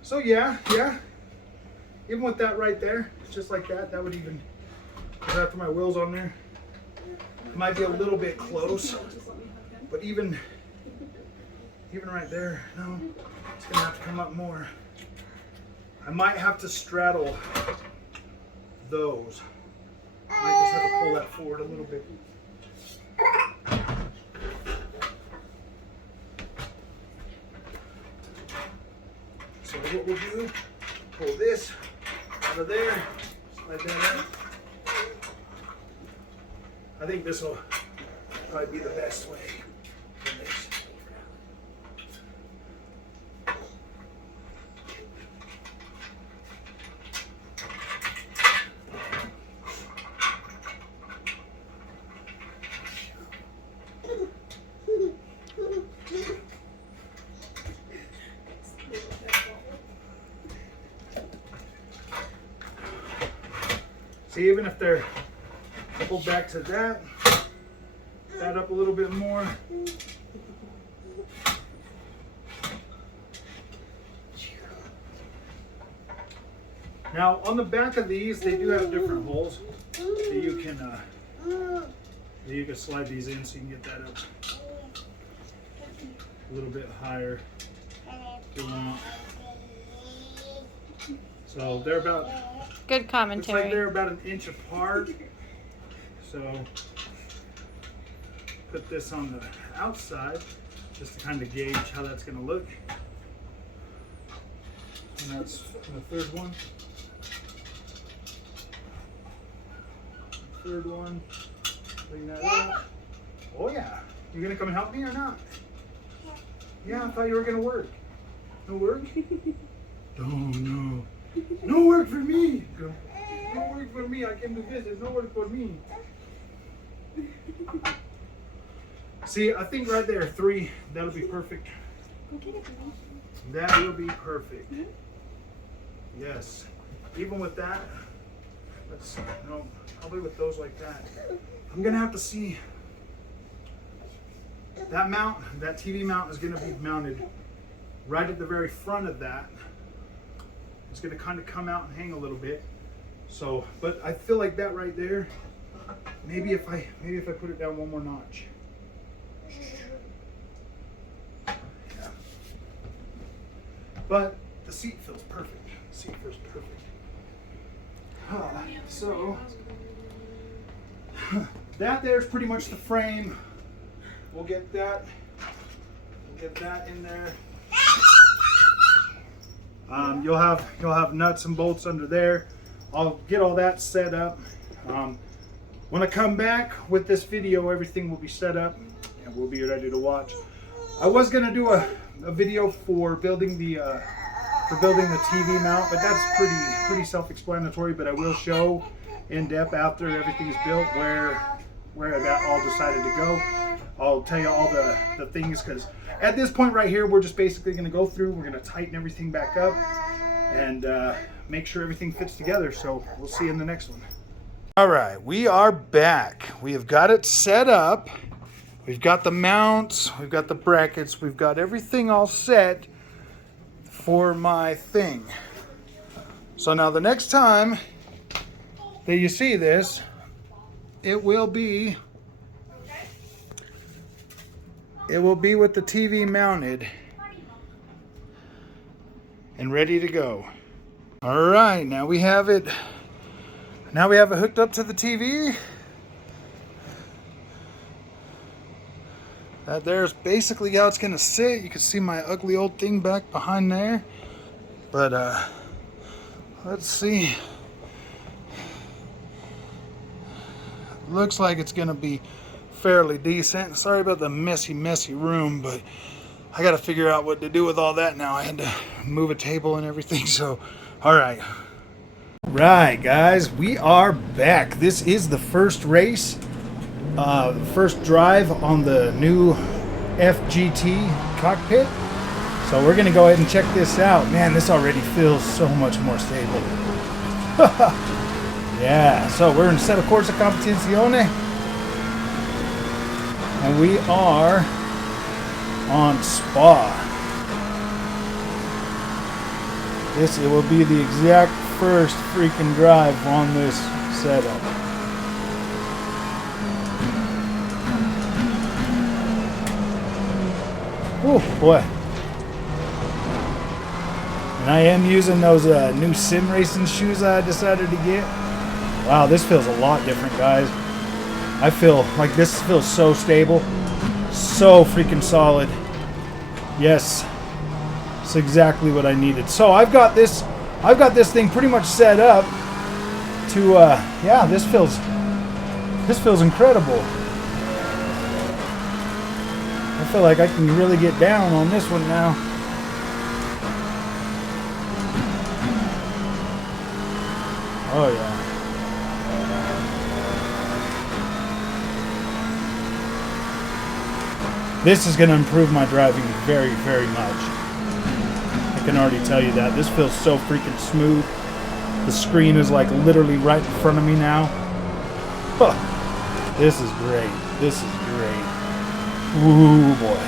So yeah, even with that right there, just like that, that would even, after my wheels on there, it might be a little bit close, but even right there, no, it's gonna have to come up more. I might have to straddle those. I might just have to pull that forward a little bit. So what we'll do, pull this out of there, slide that up. I think this will probably be the best way for this. See, even if they're pulled back to that up a little bit more. Now, on the back of these, they do have different holes that you can slide these in, so you can get that up a little bit higher if you want. So they're about, good looks commentary. like they're about an inch apart. So put this on the outside just to kind of gauge how that's going to look. And that's the third one. Third one. Bring that up. Oh yeah. You gonna come and help me or not? Yeah, I thought you were gonna work. No work? Oh no. No work for me. Go. No work for me. I came to visit. No work for me. See, I think right there, 3, that'll be perfect. That will be perfect. Yes. Even with that, let's, no, probably with those like that. I'm gonna have to see. That mount, that TV mount is gonna be mounted right at the very front of that. It's gonna kind of come out and hang a little bit. So, but I feel like that right there, maybe if I put it down one more notch. Yeah. But the seat feels perfect. The seat feels perfect. So that there's pretty much the frame. We'll get that in there. You'll have nuts and bolts under there. I'll get all that set up. When I come back with this video, everything will be set up and we'll be ready to watch. I was gonna do a video for building the TV mount, but that's pretty self-explanatory. But I will show in depth after everything is built where that all decided to go. I'll tell you all the things, because at this point right here, we're just basically going to go through, we're going to tighten everything back up and make sure everything fits together. So we'll see you in the next one. All right, we are back. We have got it set up. We've got the mounts, we've got the brackets, we've got everything all set for my thing. So now the next time that you see this, it will be with the TV mounted and ready to go. All right, now we have it hooked up to the TV. That there's basically how it's gonna sit. You can see my ugly old thing back behind there. But let's see. Looks like it's gonna be fairly decent. Sorry about the messy room, but I gotta figure out what to do with all that now. I had to move a table and everything, so all right. Right, guys, we are back. This is the first race. First drive on the new FGT cockpit. So we're gonna go ahead and check this out. Man, this already feels so much more stable. Yeah, so we're in Assetto Corsa Competizione. And we are on Spa. It will be the exact first freaking drive on this setup. Oh boy. And I am using those new sim racing shoes I decided to get. Wow, this feels a lot different, guys. I feel like this feels so stable. So freaking solid. Yes. It's exactly what I needed. So I've got this thing pretty much set up to yeah, this feels incredible. I feel like I can really get down on this one now. Oh yeah. This is going to improve my driving very, very much. I can already tell you that. This feels so freaking smooth. The screen is like literally right in front of me now. Huh. This is great. This is great. Ooh, boy.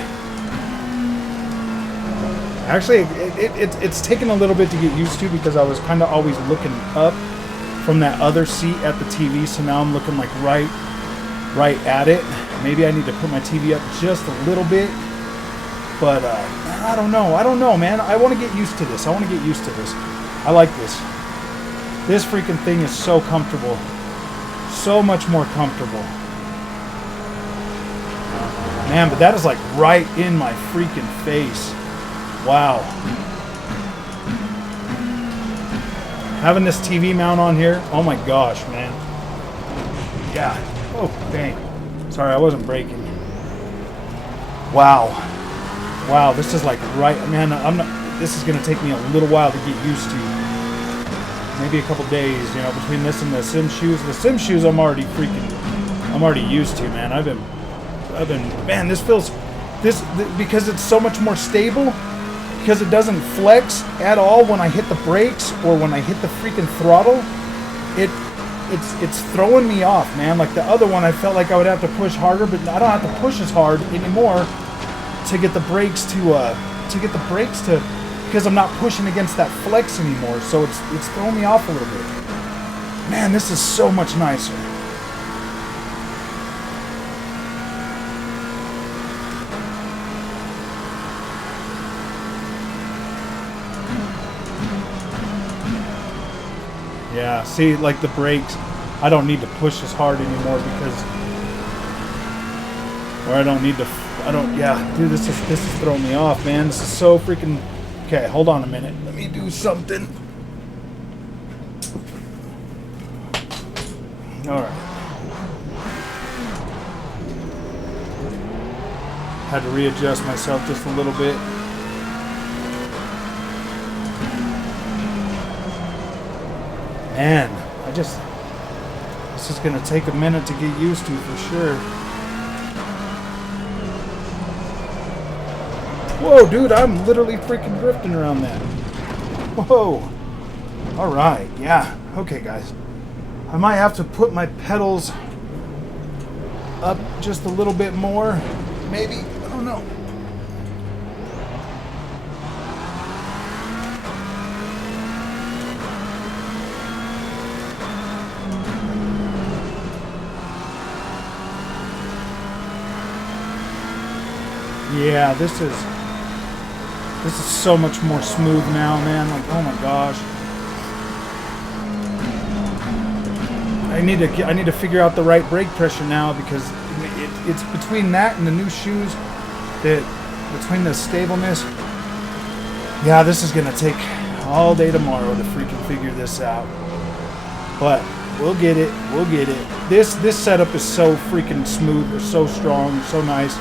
Actually, it's taken a little bit to get used to because I was kind of always looking up from that other seat at the TV, so now I'm looking like right at it. Maybe I need to put my TV up just a little bit, but I don't know, man. I want to get used to this. I I like this. This freaking thing is so comfortable. So much more comfortable. Man, but that is like right in my freaking face. Wow. Having this TV mount on here, oh my gosh, man. Yeah. Oh, dang. Sorry, I wasn't braking. Wow. Wow, this is like right, man, this is going to take me a little while to get used to. Maybe a couple days, you know, between this and the sim shoes. The sim shoes I'm already used to, man. I've been, man, because it's so much more stable, because it doesn't flex at all when I hit the brakes or when I hit the freaking throttle, it's throwing me off, man. Like the other one, I felt like I would have to push harder, but I don't have to push as hard anymore to get the brakes because I'm not pushing against that flex anymore. So it's throwing me off a little bit. Man, this is so much nicer. Yeah, see, like the brakes, I don't need to push as hard anymore because, or yeah, dude, this is throwing me off, man. This is so freaking, okay, hold on a minute. Let me do something. All right. Had to readjust myself just a little bit. Man, this is going to take a minute to get used to for sure. Whoa, dude, I'm literally freaking drifting around that. Whoa. All right, yeah. Okay, guys. I might have to put my pedals up just a little bit more. Maybe. I don't know. Yeah, this is so much more smooth now, man. Like, oh my gosh. I need to figure out the right brake pressure now, because it's between that and the new shoes, between the stableness. Yeah, this is gonna take all day tomorrow to freaking figure this out. But we'll get it. We'll get it. This setup is so freaking smooth, or so strong, so nice.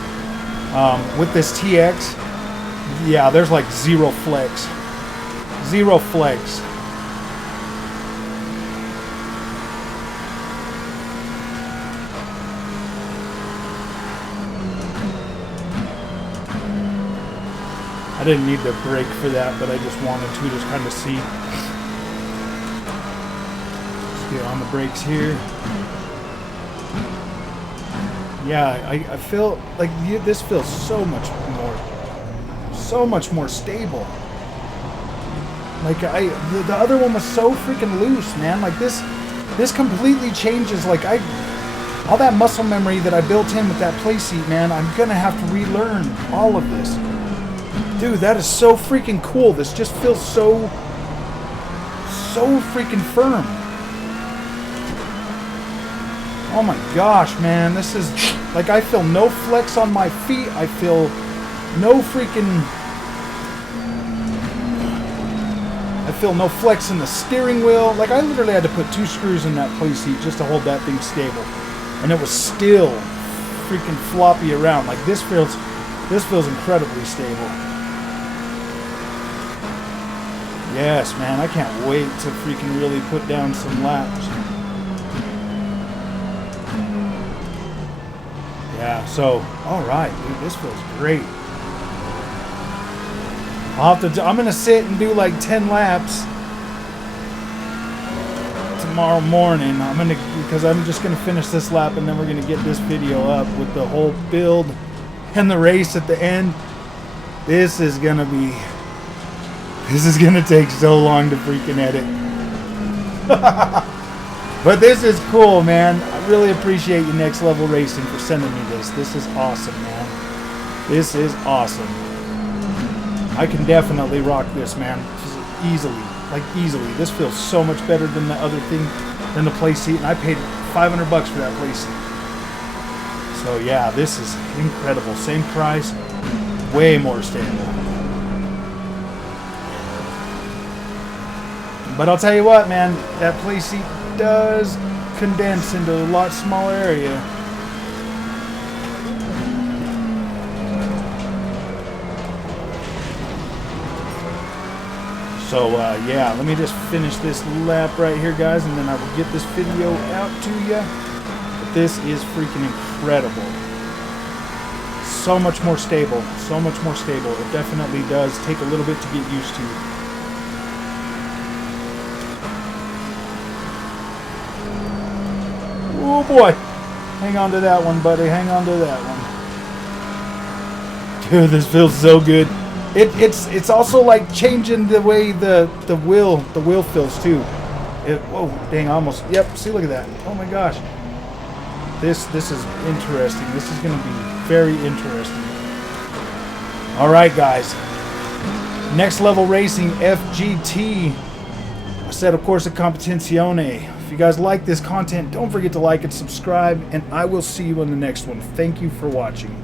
With this TX, yeah, there's like zero flex. Zero flex. I didn't need to brake for that, but I just wanted to just kind of see. Let's get on the brakes here. Yeah, I feel like this feels so much more stable. Like the other one was so freaking loose, man. Like this completely changes. Like all that muscle memory that I built in with that play seat, man. I'm gonna have to relearn all of this, dude. That is so freaking cool. This just feels so freaking firm. Oh my gosh, man, this is, like, I feel no flex on my feet. I feel no flex in the steering wheel. Like, I literally had to put 2 screws in that play seat just to hold that thing stable. And it was still freaking floppy around. Like, this feels incredibly stable. Yes, man, I can't wait to freaking really put down some laps. Yeah, so, alright, dude, this feels great. I'm gonna sit and do like 10 laps tomorrow morning. Because I'm just gonna finish this lap, and then we're gonna get this video up with the whole build and the race at the end. This is gonna take so long to freaking edit. But this is cool, man. I really appreciate you, Next Level Racing, for sending me this. This is awesome, man. This is awesome. I can definitely rock this, man. Easily. This feels so much better than the other thing, than the play seat. And I paid $500 for that play seat. So yeah, this is incredible. Same price, way more stable. But I'll tell you what, man, that play seat does condense into a lot smaller area. So yeah, let me just finish this lap right here, guys, and then I will get this video out to you. But this is freaking incredible. So much more stable. So much more stable. It definitely does take a little bit to get used to. Oh boy, hang on to that one, buddy. Hang on to that one. Dude, this feels so good. It's also like changing the way the wheel feels too. Whoa, dang, almost. Yep. See, look at that. Oh my gosh. This is interesting. This is going to be very interesting. All right, guys. Next Level Racing FGT. Assetto Corsa Competizione. If you guys like this content, don't forget to like and subscribe, and I will see you in the next one. Thank you for watching.